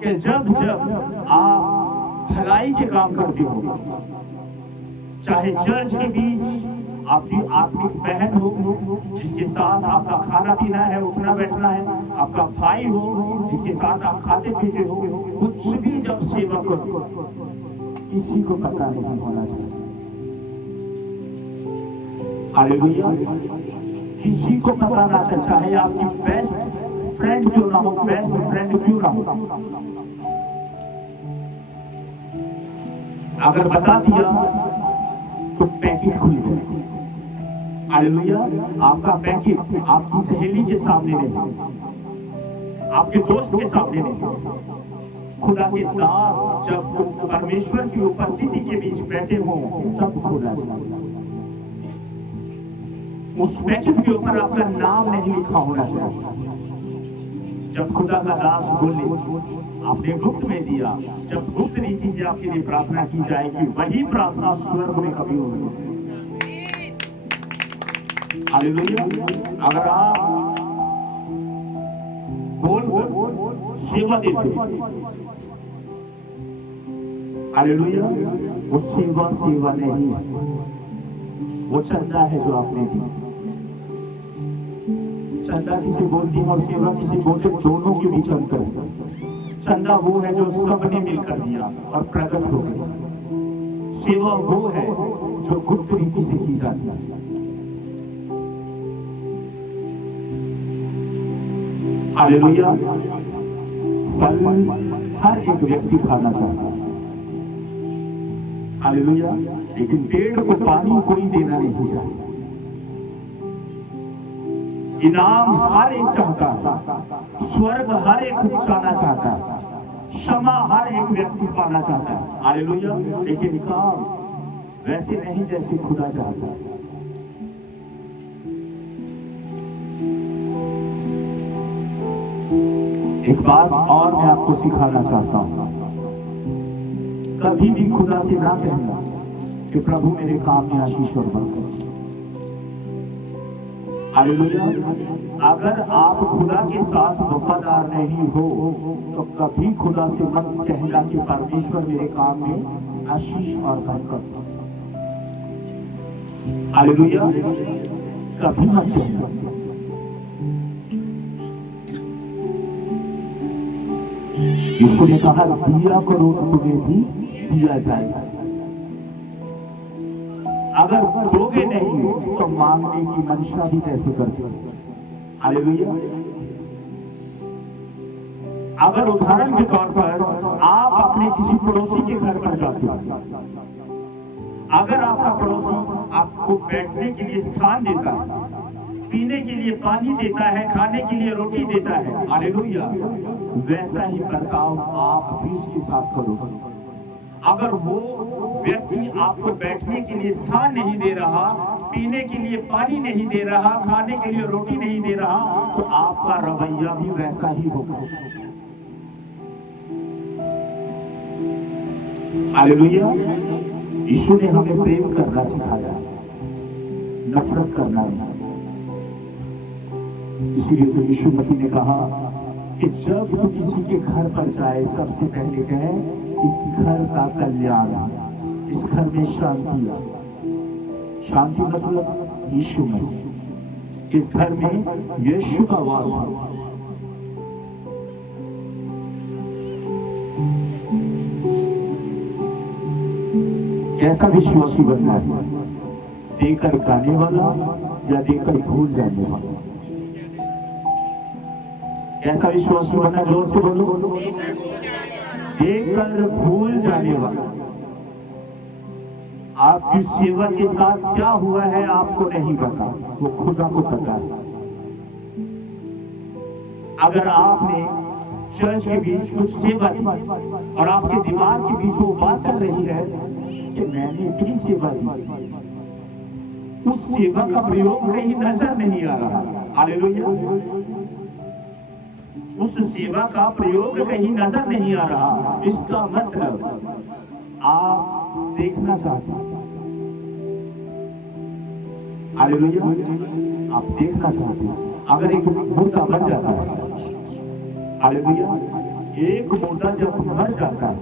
कि जब जब आप भलाई के काम करते हो, चाहे चर्च के बीच आपकी आत्मिक बहन हो जिसके साथ आपका खाना पीना है, उठना बैठना है, आपका भाई हो जिसके साथ आप खाते पीते हो, कुछ भी जब सेवा करो किसी को पता नहीं होना चाहिए। हालेलुया। किसी को पता ना चले, चाहे आपकी बेस्ट फ्रेंड क्यों ना हो, बेस्ट फ्रेंड क्यों ना हो, अगर बता दिया तो पैकेट खुल गया। हालेलुया। आपका पैकेट आपकी सहेली के सामने नहीं, आपके दोस्त के सामने नहीं, खुदा के दास जब परमेश्वर की उपस्थिति के बीच बैठे हो तब खुला। उस पैकेट के ऊपर आपका नाम नहीं लिखा होना चाहिए। जब खुदा का दास बोले आपने गुप्त में दिया, जब गुप्त रीति से आपके लिए प्रार्थना की जाएगी, वही प्रार्थना स्वर्ग में कभी होगी। हालेलुया। अगर आप बोल सेवा देते हो, हालेलुया, वो सेवा नहीं है, वो चंदा है जो आपने दी। चंदा किसी बोलती है और सेवा किसी बोलते, दोनों के बीच अंतर है। चंदा वो है जो सबने मिलकर दिया और प्रकट हो गया। सेवा वो है जो गुप्त रीति से की जाती है। हालेलुया। फल हर एक व्यक्ति खाना चाहता है, हालेलुया, लेकिन पेड़ को पानी कोई देना नहीं चाहता। इनाम हर एक चाहता है, स्वर्ग हर एक जाना चाहता है, क्षमा हर एक व्यक्ति पाना चाहता है। हालेलुया। लेकिन काम वैसे नहीं जैसे खुदा चाहता है। एक बात और मैं आपको सिखाना चाहता हूं, कभी भी खुदा से ना कहना कि प्रभु मेरे काम में आशीष और बरकत। हालेलुया। अगर आप खुदा के साथ वफादार नहीं हो तो कभी खुदा से मत कहना कि परमेश्वर मेरे काम में आशीष और बरकत। हालेलुया, कभी मत कहना। यीशु ने कहा दिया करो तो तुम्हें भी दिया जाएगा। अगर दोगे नहीं तो मांगने की मंशा भी कैसे करते। हालेलुया। अगर उदाहरण के तौर पर आप अपने किसी पड़ोसी के घर पर जाते हो, अगर आपका पड़ोसी आपको बैठने के लिए स्थान देता है, पीने के लिए पानी देता है, खाने के लिए रोटी देता है, हालेलुया, वैसा ही बर्ताव आप भी उसके साथ करोगे। अगर वो व्यक्ति आपको बैठने के लिए स्थान नहीं दे रहा, पीने के लिए पानी नहीं दे रहा, खाने के लिए रोटी नहीं दे रहा, तो आपका रवैया भी वैसा ही होगा। हालेलुया। यीशु ने हमें प्रेम करना सिखाया, नफरत करना नहीं। इसीलिए तो यीशु मसीह ने कहा कि जब तू किसी के घर पर जाए सबसे पहले कहे इस घर का कल्याण, इस घर में शांति। शांति मतलब यीशु मसीह, इस घर में यीशु का वास हो। कैसा विश्वासी बनना है, देकर गाने वाला या देकर भूल जाने वाला। कैसा विश्वासी बनना, जोर से बोलो, देकर भूल जाने वाला। आपकी सेवा के साथ क्या हुआ है आपको नहीं पता, वो खुदा को पता है। अगर आपने चर्च के बीच कुछ सेवा की और आपके दिमाग के बीच वो बात चल रही है कि मैंने इतनी सेवा दी, उस सेवा का प्रयोग कहीं नजर नहीं आ रहा। हालेलुया। उस सेवा का प्रयोग कहीं नजर नहीं आ रहा, इसका मतलब आप देखना चाहते हैं। हालेलुया। आप देखना चाहते हैं। अगर एक मुर्दा मर जाता है, हालेलुया, एक मुर्दा जब मर जाता है,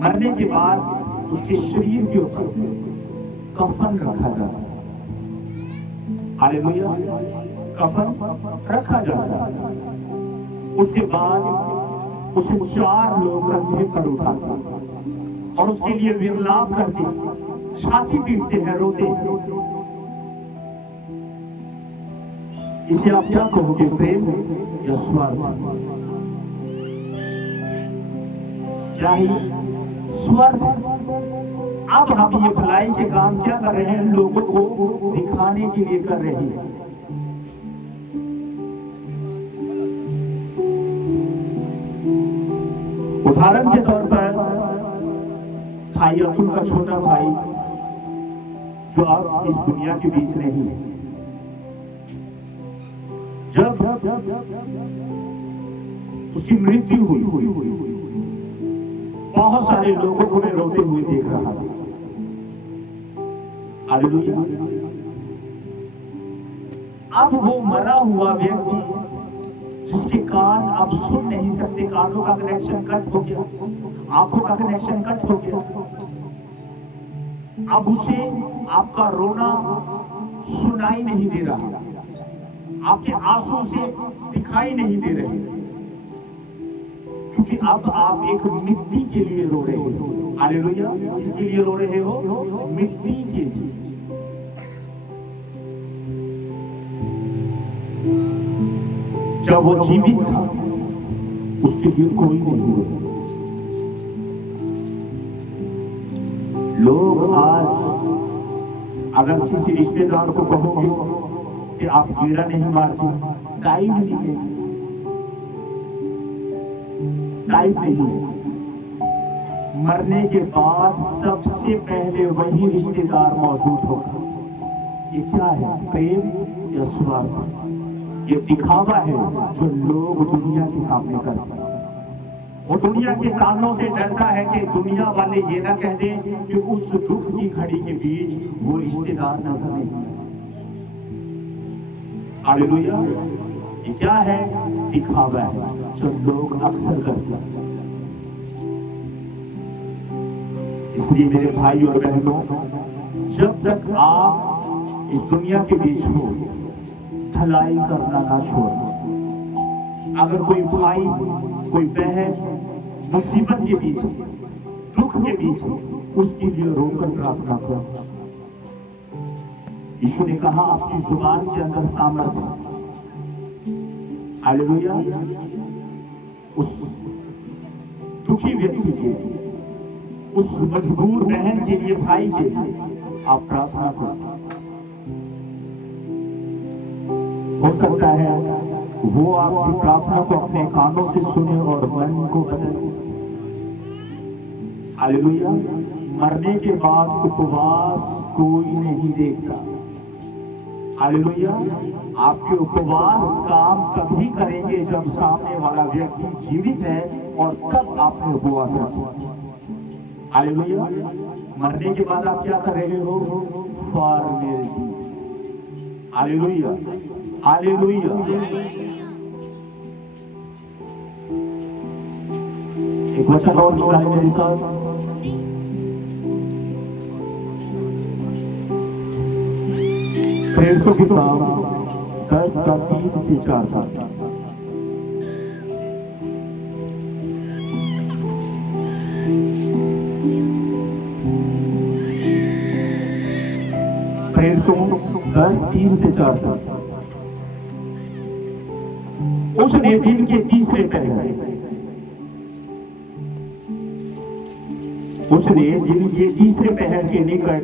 मरने के बाद उसके शरीर के ऊपर कफन रखा जाता है। हालेलुया, कफन रखा जाता है। उसके बाद उसे 4 लोग कंधे पर उठाते और उसके लिए विलाप करते, छाती पीटते हैं, रोते हैं। इसे आप क्या कहोगे, प्रेम या स्वार्थ? क्या ही स्वार्थ। अब हम ये भलाई के काम क्या कर रहे हैं, लोगों को दिखाने के लिए कर रहे हैं। उदाहरण के तौर पर भाई अतुल का छोटा भाई जो अब इस दुनिया के बीच नहीं है, जब उसकी मृत्यु हुई, बहुत सारे लोगों को मैं रोते हुए देख रहा था। हालेलुया। अब वो मरा हुआ व्यक्ति जिसके कान अब सुन नहीं सकते, कानों का कनेक्शन कट हो गया, आंखों का कनेक्शन कट हो गया, अब उसे आपका रोना सुनाई नहीं दे रहा, आपके आंसू से दिखाई नहीं दे रहे, क्योंकि अब आप एक मिट्टी के लिए रो रहे हो। हालेलुया। इसके लिए रो रहे हो, मिट्टी के लिए। जब वो जीवित था उसके लिए कोई नहीं रोता। लोग आज अगर किसी रिश्तेदार को कहोगे कि आप कीड़ा नहीं मारते, टाइम नहीं है, टाइम नहीं है। मरने के बाद सबसे पहले वही रिश्तेदार मौजूद होगा। ये क्या है, प्रेम या स्वार्थ? ये दिखावा है जो लोग दुनिया के सामने करते हैं। वो दुनिया के तानों से डरता है कि दुनिया वाले ये ना कह दें कि उस दुख की घड़ी के बीच वो रिश्तेदार नजर नहीं आए। हालेलुया। ये क्या है? दिखावा है जो लोग अक्सर करते हैं। इसलिए मेरे भाई और बहनों, जब तक आप इस दुनिया के बीच हो, भलाई करना ना छोड़ो। अगर कोई भाई, कोई बहन मुसीबत के बीच, दुख के बीच, उसके लिए रोकर प्रार्थना करो। यीशु ने कहा, आपकी जुबान के अंदर सामर्थ्य है। हालेलुया। उस दुखी व्यक्ति के लिए, उस मजबूर बहन के लिए, भाई के लिए आप प्रार्थना करो। हो सकता है वो आपकी प्रार्थना को अपने कानों से सुने और मन को बदले। हालेलुया। मरने के बाद उपवास कोई नहीं देखता। हालेलुया। आपके उपवास काम तभी करेंगे जब सामने वाला व्यक्ति जीवित है और तब आपने उपवास रखा। हालेलुया। मरने के बाद आप क्या कर रहे हो? फॉर्मेलिटी। Hallelujah, hallelujah. एक वचन और निकाले मेरे साथ। प्रेरितों की काम 10 का 3 से 4 तक। प्रेरितों 10, 3 से 4 तक। उसने दिन के तीसरे पहर, उसने दिन के तीसरे पहर के निकट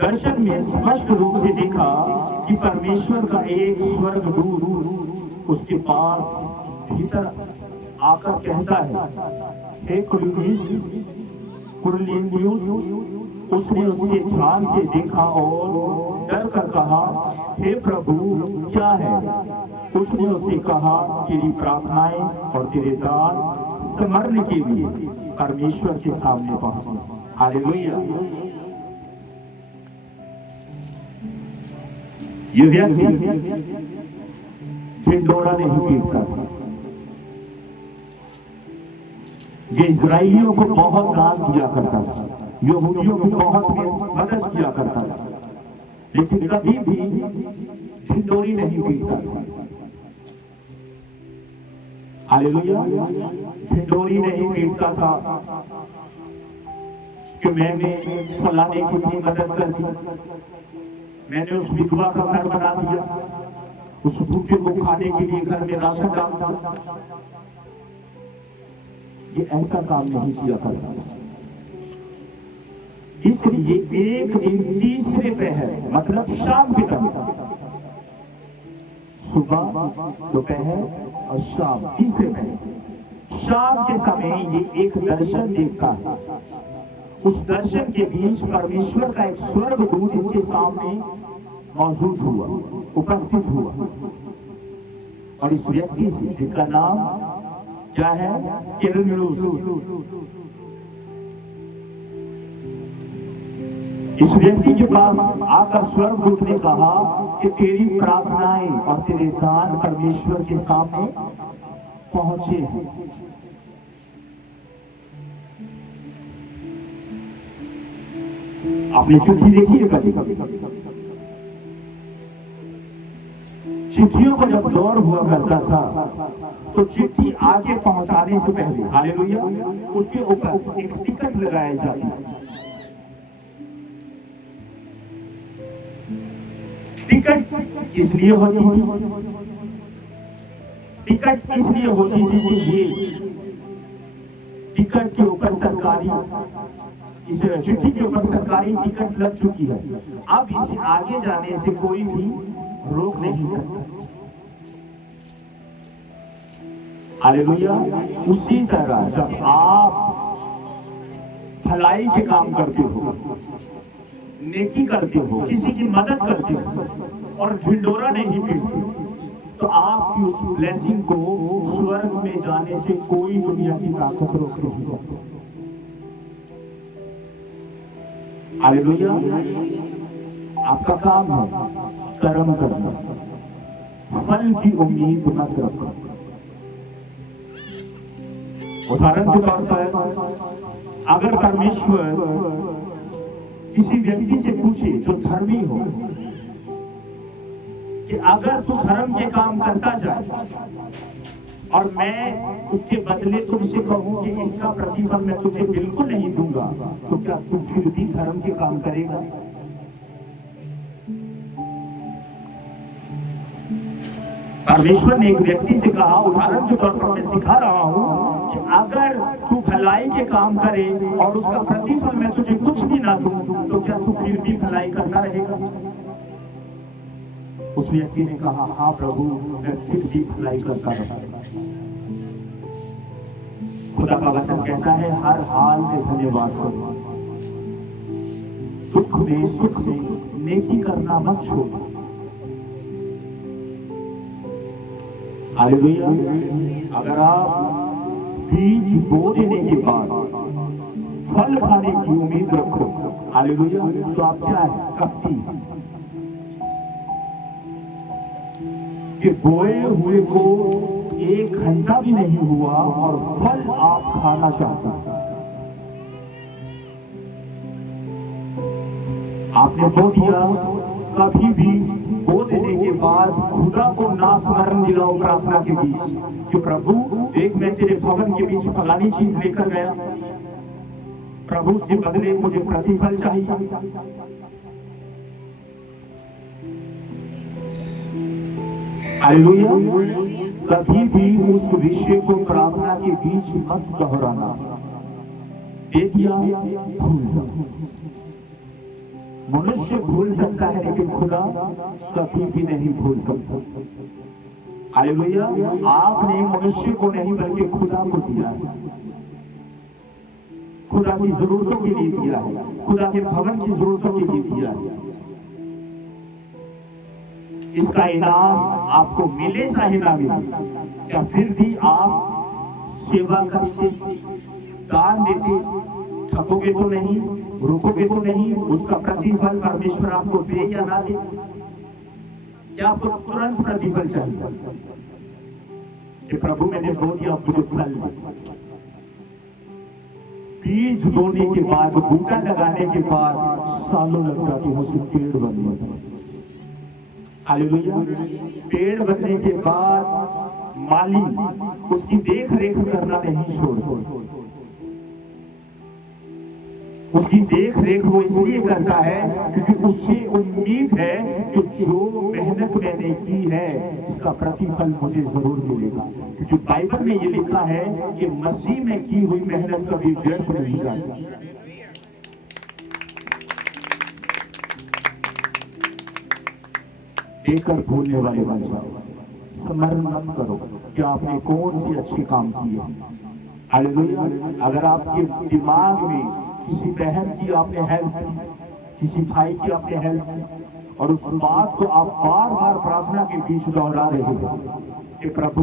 दर्शन में स्पष्ट रूप से देखा कि परमेश्वर का एक स्वर्गदूत उसके पास भीतर आकर कहता है, हे कुरनेलियुस। उसने उसे ध्यान से देखा और डर कर कहा, हे प्रभु, क्या है? उसने उसे कहा, तेरी प्रार्थनाएं और तेरे दान समर्पण के लिए परमेश्वर के सामने पहुंचे। हालेलुया। ये व्यक्ति ढिंढोरा नहीं पीटता था। ये इजराइलियों को बहुत दान दिया करता था, यहूदियों को बहुत मदद किया करता था, लेकिन कभी भी ढिंढोरी नहीं पीटता था। हालेलुया। ढिंढोरी नहीं पीटता था कि मैंने फलाने की भी मदद कर दी, मैंने उस विधवा का घर बना दिया, उस भूखे को खाने के लिए घर में राशन डाल दिया। ये ऐसा काम नहीं किया करता। इसलिए एक दिन तीसरे पहर, मतलब शाम के टाइम, सुबह, दोपहर और शाम, तीसरे पहर, शाम के समय ये एक दर्शन देखता है। उस दर्शन के बीच परमेश्वर का एक स्वर्गदूत इसके सामने मौजूद हुआ, उपस्थित हुआ, और इस व्यक्ति से, जिसका नाम क्या है? कुरनेलियुस। इस व्यक्ति के पास आकर स्वर्गदूत ने कहा कि तेरी प्रार्थनाएं और तेरे दान परमेश्वर के सामने पहुंचे हैं। आपने चिट्ठी देखी है कभी? चिट्ठियों को जब दौर हुआ करता था तो चिट्ठी आगे पहुंचाने से पहले, हालेलुया, उसके ऊपर एक टिकट लगाया जाता है। टिकट इसलिए होती थी, टिकट इसलिए होती थी कि ये टिकट के ऊपर सरकारी, इस चिट्ठी के ऊपर सरकारी टिकट लग चुकी है। अब इसे आगे जाने से कोई भी रोक नहीं सकता। हालेलुया। उसी तरह जब आप भलाई के काम करते हो, नेकी करते हो, किसी की मदद करते हो और ढिंढोरा नहीं पीटते, तो आपकी उस ब्लेसिंग को स्वर्ग में जाने से कोई दुनिया की ताकत रोक नहीं सकती। हालेलुया। आपका काम है कर्म करना, फल की उम्मीद मत रखो। उदाहरण के तौर पर अगर परमेश्वर किसी व्यक्ति से पूछे जो धर्मी हो कि अगर तू धर्म के काम करता जाए और मैं उसके बदले तुमसे कहूं कि इसका प्रतिफल मैं तुझे बिल्कुल नहीं दूंगा, तो क्या तू फिर भी धर्म के काम करेगा? परमेश्वर ने एक व्यक्ति से कहा, उदाहरण के तौर पर मैं सिखा रहा हूं कि अगर तू भलाई के काम करे और उसका प्रतिफल मैं तुझे कुछ भी ना दूं, तो क्या तू फिर भी भलाई करता रहेगा? उस व्यक्ति ने कहा, हाँ प्रभु, मैं फिर भी भलाई करता रहूंगा। खुदा का वचन कहता है, हर हाल में धन्यवाद करो, दुख में सुख में नेकी करना मत छोड़ो। हालेलुया। अगर आप बीज बो देने के बाद फल खाने की उम्मीद रखो, हालेलुया, तो आप क्या है? कपटी। कि बोए हुए को 1 घंटा भी नहीं हुआ और फल आप खाना चाहते हैं। आपने बो दिया, कभी भी बो देने के बाद खुदा को ना स्मरण दिलाओ प्रार्थना के बीच कि प्रभु देख, मैं तेरे भवन के बीच फलानी चीज लेकर गया, प्रभु उसके बदले मुझे प्रतिफल चाहिए। हालेलुया। कभी भी उस विषय को प्रार्थना के बीच मत दोहराना। दे दिया, भूल जाओ। मनुष्य भूल सकता है लेकिन खुदा कभी भी नहीं भूल सकता। हालेलुया। आपने मनुष्य को नहीं बल्कि खुदा को दिया है, खुदा की जरूरतों के लिए दिया है, खुदा के भवन की जरूरतों के लिए दिया है। इसका इनाम आपको मिले चाहे ना मिले, क्या फिर भी आप सेवा करके दान देते थकोगे तो नहीं, रुकोगे तो नहीं? उसका प्रतिफल परमेश्वर आपको दे या ना दे, क्या आपको तुरंत प्रतिफल चाहिए कि प्रभु मैंने बो दिया, मुझे फल दे? बीज बोने के बाद, बूटा लगाने के बाद सालों लग जाते हैं उसे पेड़ बनने में। हालेलुया। पेड़ बनने के बाद माली उसकी देख रेख करना नहीं छोड़ता। उसकी देख रेख वो इसलिए करता है क्योंकि उसे उम्मीद है कि जो मेहनत मैंने की है इसका प्रतिफल मुझे जरूर मिलेगा। क्योंकि बाइबल में ये लिखा है कि मसीह में की हुई मेहनत कभी व्यर्थ नहीं जाती। देकर भूलने वाले बन जाओ। स्मरण मत करो कि आपने कौन सी अच्छी काम की है। हालेलुया। अगर आपके दिमाग में किसी बहन की आपने हेल्प की, किसी भाई की आपने हेल्प की और उस बात को आप बार बार प्रार्थना के बीच दोहरा रहे हो कि प्रभु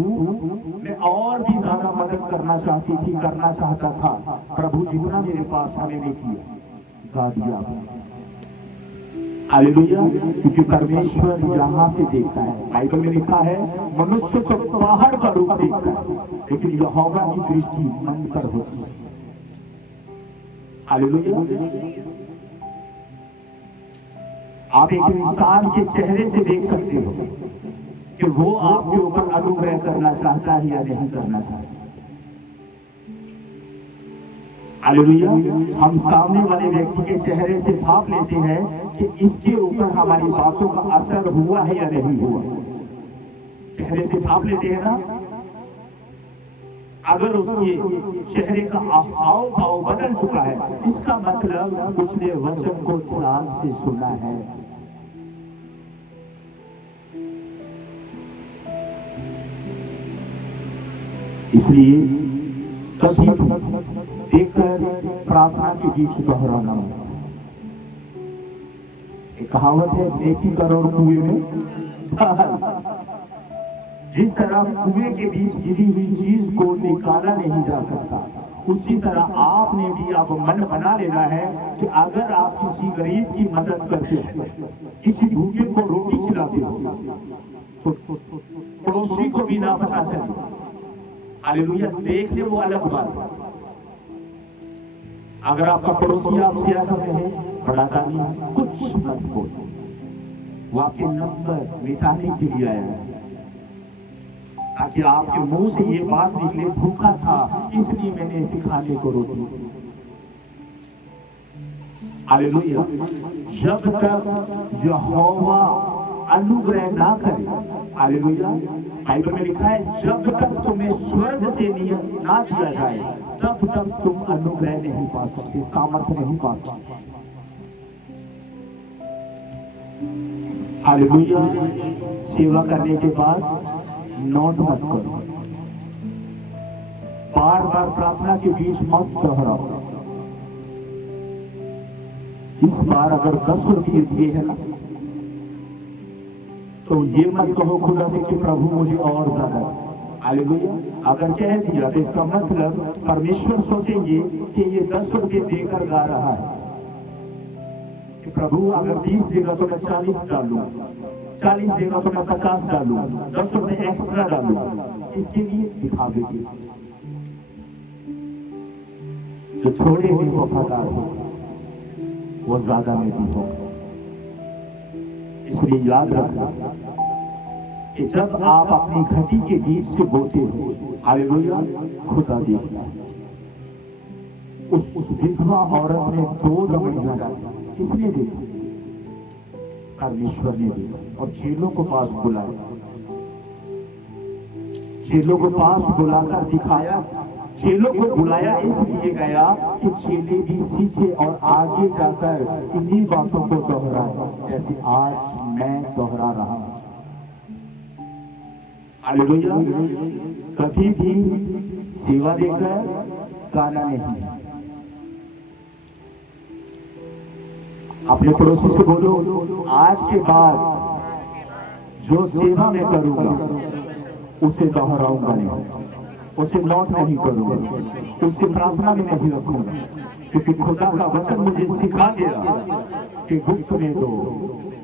मैं और भी ज्यादा मदद करना चाहती थी, करना चाहता था, प्रभु जितना मेरे पास था मैंने किया, गा दिया। हालेलुया। क्योंकि परमेश्वर यहाँ से देखता है। बाइबल में लिखा है मनुष्य तो पहाड़ का रूप देखता है लेकिन यहोवा की दृष्टि मन पर होती है। हालेलुया। आप एक इंसान के चेहरे से देख सकते हो कि वो आपके ऊपर अनुग्रह करना चाहता है या नहीं करना चाहता। हालेलुया। हम सामने वाले व्यक्ति के चेहरे से भाप लेते हैं कि इसके ऊपर हमारी बातों का असर हुआ है या नहीं हुआ। चेहरे से भाप लेते हैं ना। अगर उसके चेहरे का हाव भाव बदल चुका है, इसका मतलब उसने वचन को ध्यान से सुना है। इसलिए कभी देखकर प्रार्थना के बीच दोहराना। एक कहावत है, नेकी करो कुएं में। जिस तरह कुएं के बीच गिरी हुई चीज को निकाला नहीं जा सकता, उसी तरह आपने भी अब मन बना लेना है कि अगर आप किसी गरीब की मदद करते हो, किसी भूखे को रोटी खिलाते हो, तो पड़ोसी को भी ना पता चले। हालेलुया, देख ले वो अलग बात है। अगर आपका पड़ोसी आपसे आकर कहे बड़ा दानी कुछ मत बोल, वो आपके नंबर मिटाने के लिए आया है, ताकि आपके मुंह से ये बात निकले भूखा था इसलिए मैंने इसे खाने को रोकी। हालेलुया, जब तक यहोवा अनुग्रह ना करे, हालेलुया, बाइबल में लिखा है जब तक तुम्हें स्वर्ग से नियम ना दिया जाए तब तक तुम अनुग्रह नहीं पा सकते, सामर्थ्य नहीं पा सकते। हालेलुया, सेवा करने के बाद नोट मत करो, बार बार प्रार्थना के बीच मत दोहराओ। इस बार अगर 10 रुपये दिए हैं ना, तो ये मत कहो खुदा से कि प्रभु मुझे और ज्यादा। हालेलुया, अगर कह दिया तो इसका मतलब परमेश्वर सोचेंगे कि ये 10 रुपये देकर गा रहा है, कि प्रभु अगर 20 देगा तो मैं 40 डालू, 40 देगा तो मैं 50 डालू, 10 रुपये एक्स्ट्रा डालू। इसके लिए दिखावे के जो थोड़े में वफादार हो वो ज्यादा में भी होगा। इसलिए याद रखना कि जब आप अपनी घटी के बीच से बोते हो, हालेलुया, खुदा देखता है। उस विधवा औरत ने 2 दमड़ियां डाली, किसने देखा? परमेश्वर ने देखा और चेलों को पास बुलाया, चेलों को पास बुलाकर दिखाया। चेलों को बुलाया इसलिए गया कि चेले भी सीखे और आगे जाकर इन्हीं बातों को दोहराए जैसे आज मैं दोहरा रहा हूं। हालेलुया, कभी भी सेवा देकर गाना नहीं। अपने पड़ोसी से बोलो, आज के बाद जो सेवा मैं करूंगा उसे दोहराऊंगा नहीं, उसे नोट नहीं करूंगा, उसे प्रार्थना में नहीं रखूंगा, क्योंकि खुदा का वचन मुझे सिखा गया कि गुप्त में दो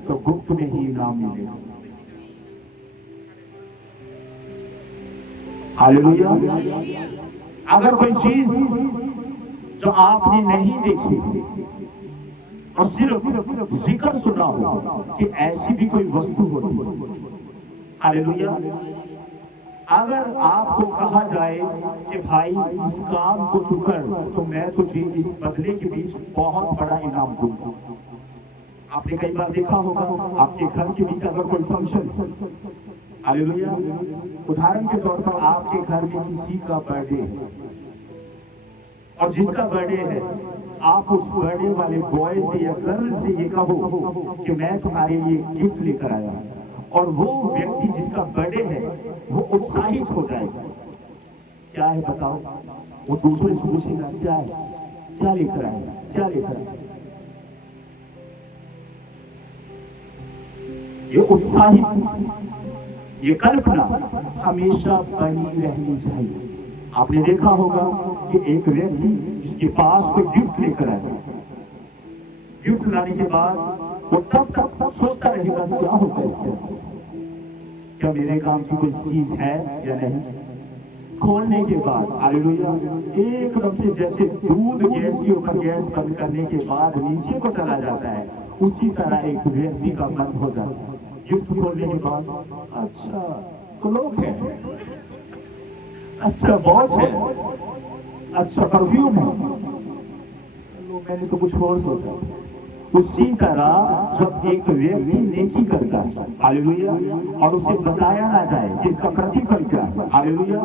तो गुप्त में ही इनाम मिलेगा। हालेलुया, अगर कोई चीज जो आपने नहीं देखी और सिर्फ जिक्र सुना हो कि ऐसी भी कोई वस्तु होती, हालेलुया, अगर आपको कहा जाए कि भाई इस काम को तू कर तो मैं तुझे इस बदले के बीच बहुत बड़ा इनाम दूंगा। आपने कई बार देखा होगा आपके घर के बीच अगर कोई फंक्शन, हालेलुया, उदाहरण के तौर पर आपके घर में किसी का बर्थडे है और जिसका बर्थडे है आप उस बर्थडे वाले बॉय से या गर्ल से ये कहो कि मैं तुम्हारे लिए गिफ्ट लेकर आया, और वो व्यक्ति जिसका बर्थडे है वो उत्साहित हो जाएगा। क्या है बताओ? वो दूसरे से पूछेगा क्या है, क्या लेकर आएगा, क्या लेकर आएगा। ये उत्साहित, ये कल्पना हमेशा बनी रहनी चाहिए। आपने देखा होगा कि एक व्यक्ति जिसके पास कोई गिफ्ट लेकर आया, गिफ्ट लाने के बाद वो तब तक सोचता रहेगा क्या होगा इसके, क्या मेरे काम की कोई चीज है या नहीं। खोलने के बाद, हालेलुया, एकदम से जैसे दूध गैस के ऊपर गैस बंद करने के बाद नीचे को चला जाता है, उसी तरह एक व्यक्ति का मन हो जाता है। गिफ्ट खोलने के बाद अच्छा क्लोक है, अच्छा वॉच है, अच्छा परफ्यूम है, मैंने तो कुछ और सोचा। उसी तरह जब एक व्यक्ति नेकी करता है, हालेलुया, और उसे बताया ना जाए इसका प्रतिफल क्या है, हालेलुया,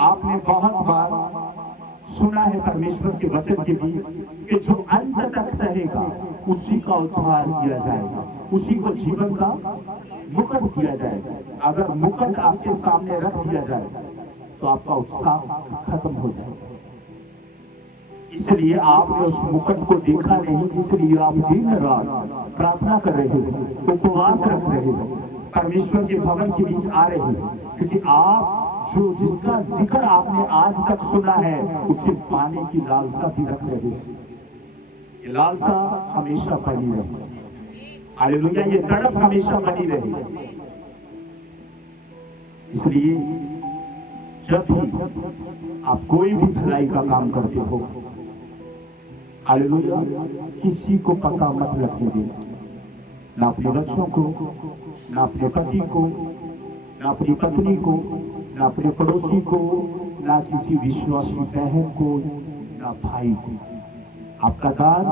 आपने बहुत बार सुना है परमेश्वर के वचन के भी कि जो अंत तक सहेगा उसी का उद्धार किया जाएगा, उसी को जीवन का मुकुट दिया जाएगा। अगर मुकुट आपके सामने रख दिया जाए तो आपका उत्साह खत्म हो जाएगा। इसलिए आपने उस मुकुट को देखा नहीं, इसलिए आप दिन रात प्रार्थना कर रहे हो, उपवास रख रहे हो, परमेश्वर के भवन के बीच आ रहे हो, क्योंकि आप जो जिसका जिक्र आपने आज तक सुना है उसे पाने की लालसा भी रख रहे हो। ये लालसा हमेशा बनी रहे, हालेलुया, ये तड़प हमेशा बनी रहे। इसलिए जब भी आप कोई भी भलाई का काम करते हो, हालेलुया, किसी को पता मत लगने देना, ना अपने बच्चों को, ना अपने पति को, ना अपनी पत्नी को, ना अपने पड़ोसी को, ना किसी विश्वासी बहन को, ना भाई को। आपका दान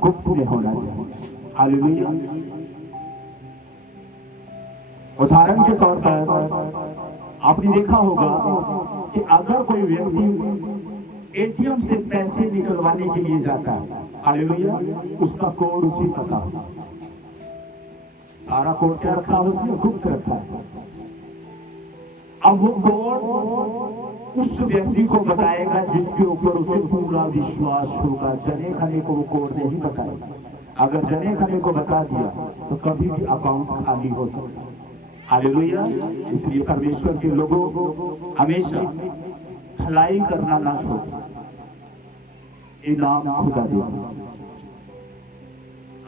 गुप्त में होना चाहिए। हालेलुया। उदाहरण के तौर पर आपने देखा होगा कि अगर कोई व्यक्ति एटीएम से पैसे निकलवाने के लिए जाता है, हालेलुया, उसका कोड उसे पता हो। सारा कोड क्या रखा है उसने? गुप्त रखा है। अब वो कोड उस व्यक्ति को बताएगा जिसके ऊपर उसे पूरा विश्वास होगा। जने खने को वो कोड नहीं बताएगा। अगर जने खने को बता दिया तो कभी भी अकाउंट खाली हो सकता है। हालेलुया। इसलिए परमेश्वर के लोगों को हमेशा भलाई करना ना छोड़ो, इनाम खुदा देगा।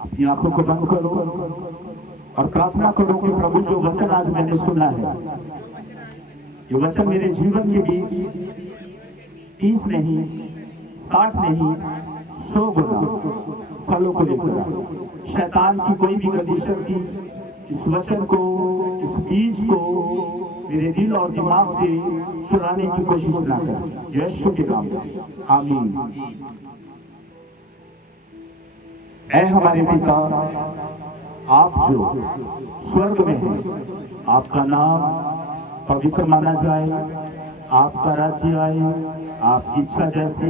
अपनी आंखों को बंद करो और प्रार्थना करो कि प्रभु जो वचन आज मैंने सुना है, ये वचन मेरे जीवन के बीच 30 नहीं, 60 नहीं, 100 गुना फलों को लेकर शैतान की कोई भी कंडीशन की इस वचन को, इस बीज को मेरे दिल और दिमाग से चुराने की कोशिश ना कर। यीशु के नाम में आमीन। ऐ हमारे पिता, आप जो स्वर्ग में हैं, आपका नाम पवित्र माना जाए, आपका राज्य आए, आपकी इच्छा जैसे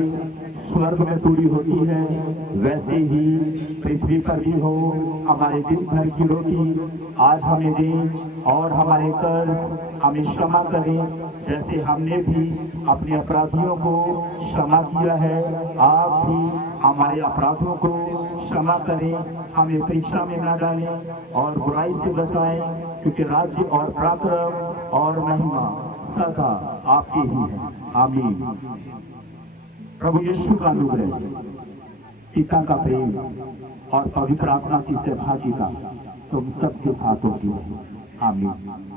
स्वर्ग में पूरी होती है वैसे ही पृथ्वी पर भी हो। हमारे दिन भर की रोटी आज हमें दें और हमारे कर्ज हमें क्षमा करें जैसे हमने भी अपने अपराधियों को क्षमा किया है। आप भी हमारे अपराधों को क्षमा करें, हमें परीक्षा में न डालें और बुराई से बचाएं, क्योंकि राज्य और पराक्रम और महिमा सदा आपके ही है। आमीन। प्रभु यीशु का अनुग्रह, पिता का प्रेम और पवित्र आत्मा की सहभागिता तुम सबके साथ होती है। आमीन।